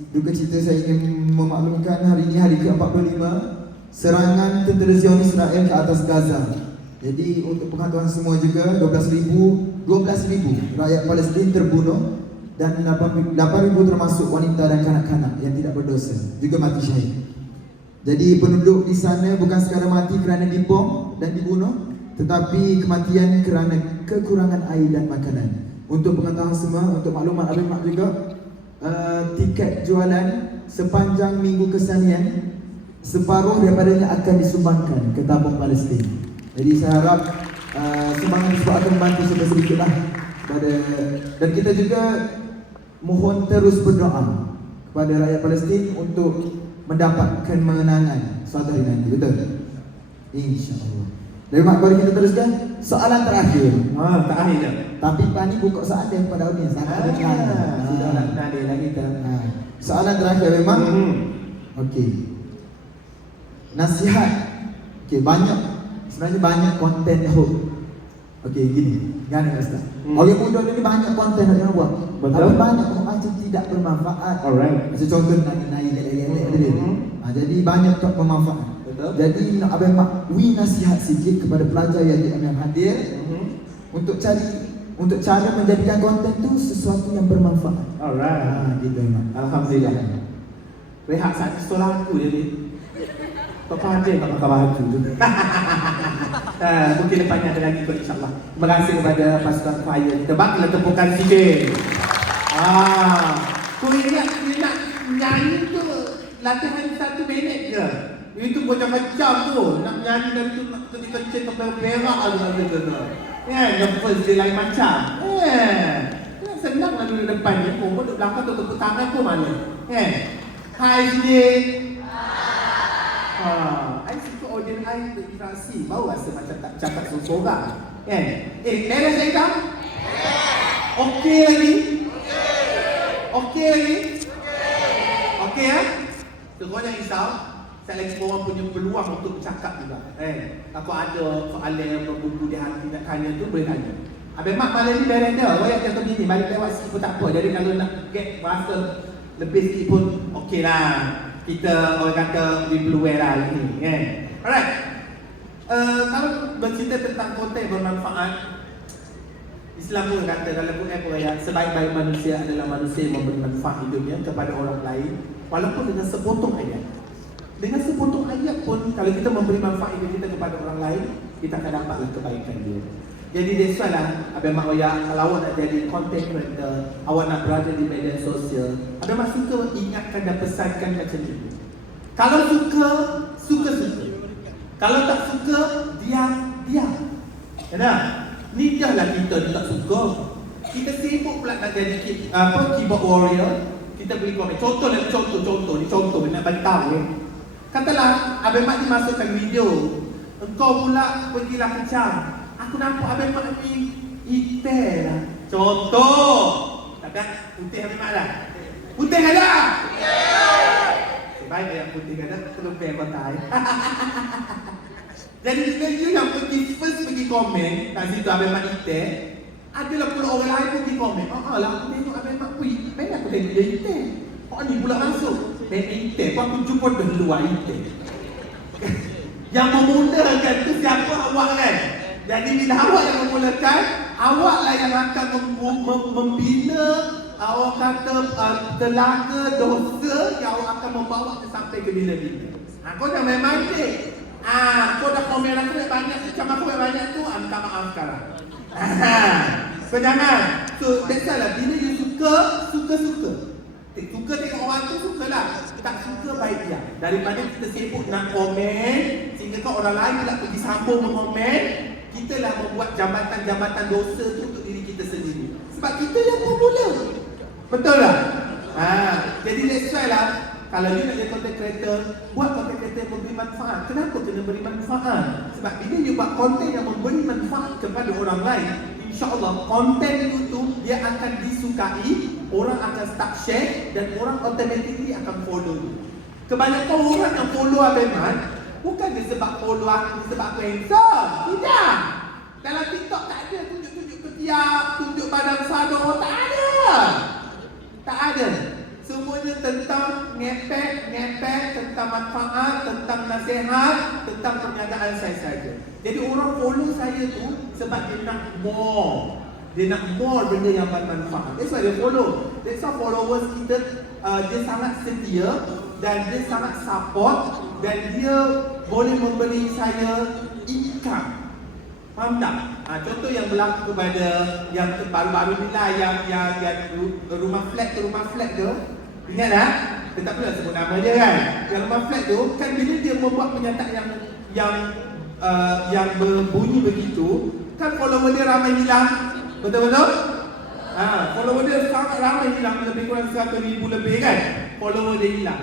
duka cita saya ingin memaklumkan hari ini hari ke-45 serangan tentera Zionis Israel ke atas Gaza. Jadi untuk pengetahuan semua juga 12,000 rakyat Palestin terbunuh dan 8,000 termasuk wanita dan kanak-kanak yang tidak berdosa juga mati syahid. Jadi penduduk di sana bukan sekadar mati kerana dibom dan dibunuh, tetapi kematian kerana kekurangan air dan makanan. Untuk pengetahuan semua, untuk maklumat Abang Mak juga, tiket jualan sepanjang minggu kesanian separuh daripadanya akan disumbangkan ke tabung Palestin. Jadi saya harap sumbangan tersebut akan membantu sedikit lah pada, dan kita juga mohon terus berdoa kepada rakyat Palestin untuk mendapatkan kemenangan suatu hari nanti, betul? InsyaAllah. Dari mak mari kita teruskan soalan terakhir. Terakhir je. Tapi Pak ni buka soalan kepada audiens. Sudah nak ada lagi kita. Soalan terakhir memang. Okey. Nasihat. Okey, sebenarnya banyak konten hoax. Okey, gini. Gana Ustaz. Orang muda ni banyak konten yang buat. Tapi banyak macam tidak bermanfaat. Alright. Macam contoh naik tadi. Jadi banyak tak bermanfaat. Betul. Jadi nak Abang Mak nasihat sikit kepada pelajar yang hadir untuk cara menjadikan konten tu sesuatu yang bermanfaat. Alright. Gitu Mak. Alhamdulillah. Rehat satu soalan aku jadi. Papa ada tak pakai baju tu. Mungkin depannya ada lagi kot insyaAllah. Terima kasih kepada pasukan choir kita. Bagilah tepukan sikit. Kau ingat dia nak nyanyi tu latihan 1 minit ke? Itu macam-macam tu. Nak nyanyi dan tu nak kencing sampai berak tu. Nervous dia lain macam. Senang lah duduk depan ni. Kau duduk belakang tu tepuk tangan pun mana. Hai sikit. I suka audience I berinteraksi. Baru rasa macam tak cakap seorang-seorang. Beres Aikam? Okey lagi? Okey lagi? Okey ya? So kau jangan risau. Saya lagi semua orang punya peluang untuk bercakap juga. Aku ada soalan yang berbumbu di hati nak tanya tu, boleh tanya. Abang Mak malam ni beres dah. Wayak jatuh bini, balik lewat sikit pun tak apa. Jadi kalau nak get rasa lebih sikit pun okey lah. Kita orang kata lebih peluang lah hari ni. Alright. Kalau bercerita tentang konten yang bermanfaat, Islam pun kata dalam Quran pun ayat sebaik-baik manusia adalah manusia yang memberi manfaat hidupnya kepada orang lain, walaupun dengan sepotong ayat. Dengan sepotong ayat pun kalau kita memberi manfaat hidup kita kepada orang lain, kita akan dapatlah kebaikan dia. Jadi that's why lah Abang Mak Oya, kalau awak nak jadi content creator, awak nak berada di media sosial, Abang Mak suka ingatkan dan pesankan macam ni. Kalau suka, suka-suka. Kalau tak suka, diam. Kenapa? Ni dah lah kita tak suka. Kita sibuk pula nak jadi keyboard warrior. Kita beri komen. Contoh ni nak bagi tahu. Katalah Abang Mak ni masukkan video, engkau pula pergilah kecam. Aku nampak Abang Mak ni hitam lah. Contoh. Takkan putih Abang Mak dah? Putih ada? Baik yang putih ada, terlebih kotai. Jadi bila you yang pergi komen kat situ Abang Mak hitam, adalah pula orang lain pun pergi komen. Lah aku tengok Abang Mak pergi, mana aku tengok dia hitam. Ni pula masuk. Memang hitam, aku jumpa dah luar hitam. Yang memulakan tu siapa? Awak kan? Jadi bila awak yang memulakan, awaklah yang akan membina awak kata telaga dosa yang awak akan membawa sampai ke bila-bila. Kau dah main-main ni. Kau dah komen aku banyak, macam aku banyak tu, minta maaf sekarang. Kau jangan. So that's why lah, bila you suka. Suka tengok orang tu, sukalah. Tak suka baik dia. Daripada kita sibuk nak komen, sehingga kau orang lain pula pergi sambung mengomen, kita lah membuat jambatan-jambatan dosa tu untuk diri kita sendiri. Sebab kita yang pemula. Betul tak? Jadi that's why lah, kalau you nak jadi content creator, buat content creator yang memberi manfaat. Kenapa kena beri manfaat? Sebab bila you buat konten yang memberi manfaat kepada orang lain, InsyaAllah konten itu dia akan disukai, orang akan start share dan orang automatically akan follow you. Kebanyakan orang yang follow Abang Mat bukan dia sebab follow aku, sebab aku handsome. Tidak. Dalam TikTok tak ada tunjuk-tunjuk siap tunjuk badan sadar, tak ada. Tak ada. Semuanya tentang ngepek, tentang manfaat, tentang nasihat, tentang perniagaan saya saja. Jadi orang follow saya tu sebab dia nak more. Dia nak more benda yang bermanfaat. That's why dia follow. That's why followers kita dia sangat setia dan dia sangat support dan dia boleh memberi saya income. Faham tak? Contoh yang berlaku kepada yang baru-baru ni lah yang rumah flat tu. Ingat tak? Kita tak perlu sebut nama dia kan. Yang rumah flat tu kan bila dia membuat pernyataan yang berbunyi begitu, kan follower dia ramai hilang. Betul-betul? Follower dia sangat ramai hilang, lebih kurang 100,000 lebih kan. Follower dia hilang.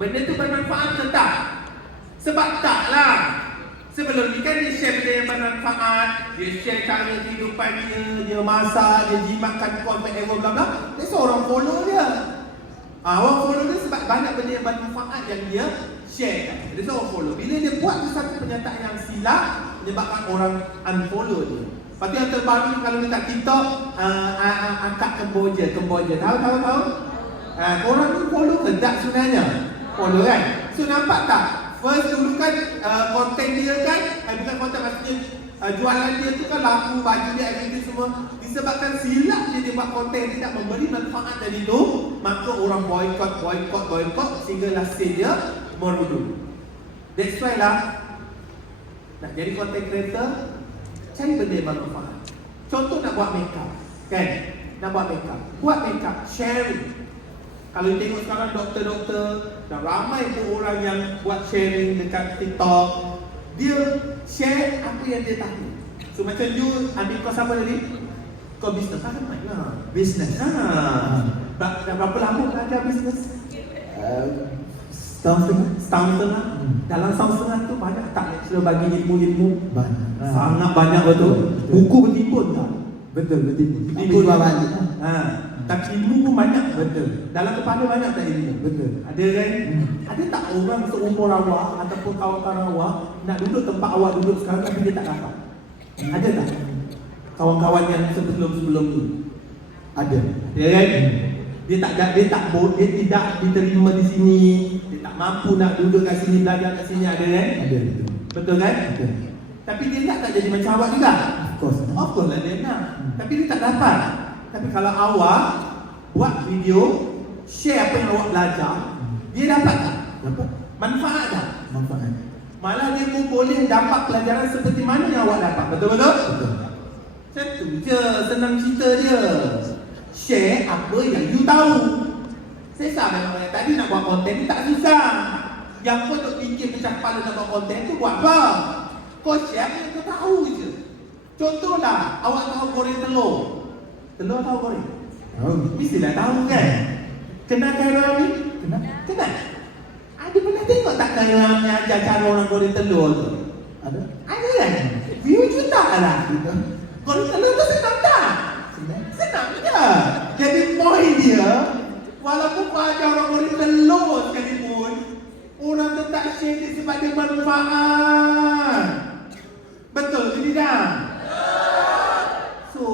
Benda tu bermanfaat ke tak? Sebab taklah. Sebelum ni kan dia share benda yang bermanfaat, dia share cara kehidupan dia masak, dia jimatkan kuat whatever bla bla. Dia seorang follow dia. Orang follow dia sebab banyak benda yang bermanfaat yang dia share. Dia seorang follow. Bila dia buat satu pernyataan yang silap, menyebabkan orang unfollow dia. Lepas tu yang terbaru kalau dekat TikTok, angkat Kemboja. Tahu? Korang ni follow ke tak sebenarnya? Follow kan? So nampak tak? First dulu kan konten dia kan, bukan konten maksudnya jualan dia tu kan laku, baju dia, aktiviti semua. Disebabkan silap dia buat konten tidak memberi manfaat dari itu, maka orang boycott sehinggalah sale dia merudum. That's why lah nak jadi content creator, cari benda yang bermanfaat. Contoh nak buat makeup, kan? Nak buat makeup, sharing. Kalau tengok sekarang doktor-doktor dan ramai tu orang yang buat sharing dekat TikTok, dia share apa yang dia tahu. So macam you ambil kos apa tadi? Kau bisnes kan main lah. Business. Dah berapa lama belajar bisnes? Setahun setengah. Dalam setahun setengah tu banyak tak lecturer bagi ilmu-ilmu? Banyak. Sangat banyak betul. Buku bertimbun tak? Betul. Bertimbun balik. Tapi ilmu pun banyak. Betul. Dalam kepala banyak tak ilmu? Betul. Ada kan? Ada tak orang seumur awak ataupun kawan-kawan awak nak duduk tempat awak duduk sekarang tapi dia tak dapat? Ada tak? Kawan-kawan yang sebelum-sebelum ni? Ada. Ya kan? Dia tidak diterima di sini. Dia tak mampu nak duduk kat sini, belajar kat sini, ada kan? Ada. Betul kan? Betul. Tapi dia tak jadi macam awak juga. Of course lah dia nak. Tapi dia tak dapat. Tapi kalau awak buat video, share apa yang awak belajar, dia dapat tak? Dapat. Manfaat tak? Manfaat. Malah dia pun boleh dapat pelajaran seperti mana yang awak dapat. Betul-betul? Betul. Macam tu je, senang cerita dia. Share apa yang you tahu. Saya sahabat yang tadi nak buat konten ni tak susah. Yang kau duk fikir pecah kepala nak buat konten tu buat apa? Kau share apa yang kau tahu je. Contohlah, awak tahu goreng telur. Telur tahu goreng? Tahu. Mestilah tahu kan? Kenal Khairul ni? Kenal? Ada pernah tengok tak Khairul ni ajar cara orang goreng telur tu? Ada. Ada kan? View juta lah. Goreng telur tu senang tak? Senang je. Jadi point dia, walaupun kau ajar orang goreng telur sekalipun, orang tetap share dia sebab dia manfaat. Betul ke tidak? So,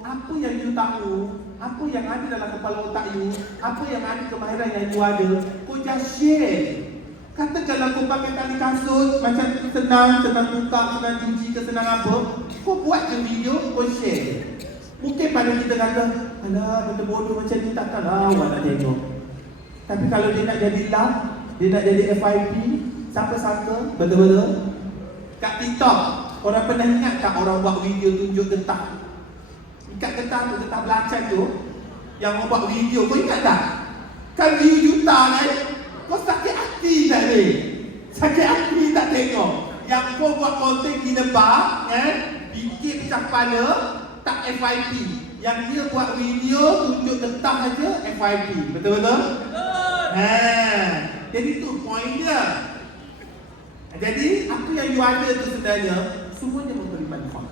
apa yang you tahu, apa yang ada dalam kepala otak you, apa yang ada kemahiran yang you ada, kau just share. Katakanlah kau pakai tali kasut, macam senang buka, senang cuci ke senang apa, kau buat je video, kau share. Mungkin pada kita kata, alah benda bodoh macam ni takkanlah awak nak tengok. Tapi kalau dia nak jadi live, dia nak jadi FYP, siapa-siapa, betul-betul. Kat TikTok, korang pernah ingat tak orang buat video tunjuk getah? Ikat getah tu, getah belacan tu, yang orang buat video, kau ingat tak? Kan view juta kan? Kau sakit hati tak ni? Sakit hati tak tengok? Yang kau buat konten gila bak, kan? Bikin pecah kepala, tak FYP. Yang dia buat video tunjuk getah aja FYP. Betul-betul? Jadi tu point dia. Jadi apa yang you ada tu sebenarnya semuanya memberi manfaat.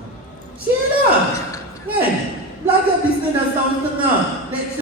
Share lah. Kan? Belajar bisnes dah setahun setengah.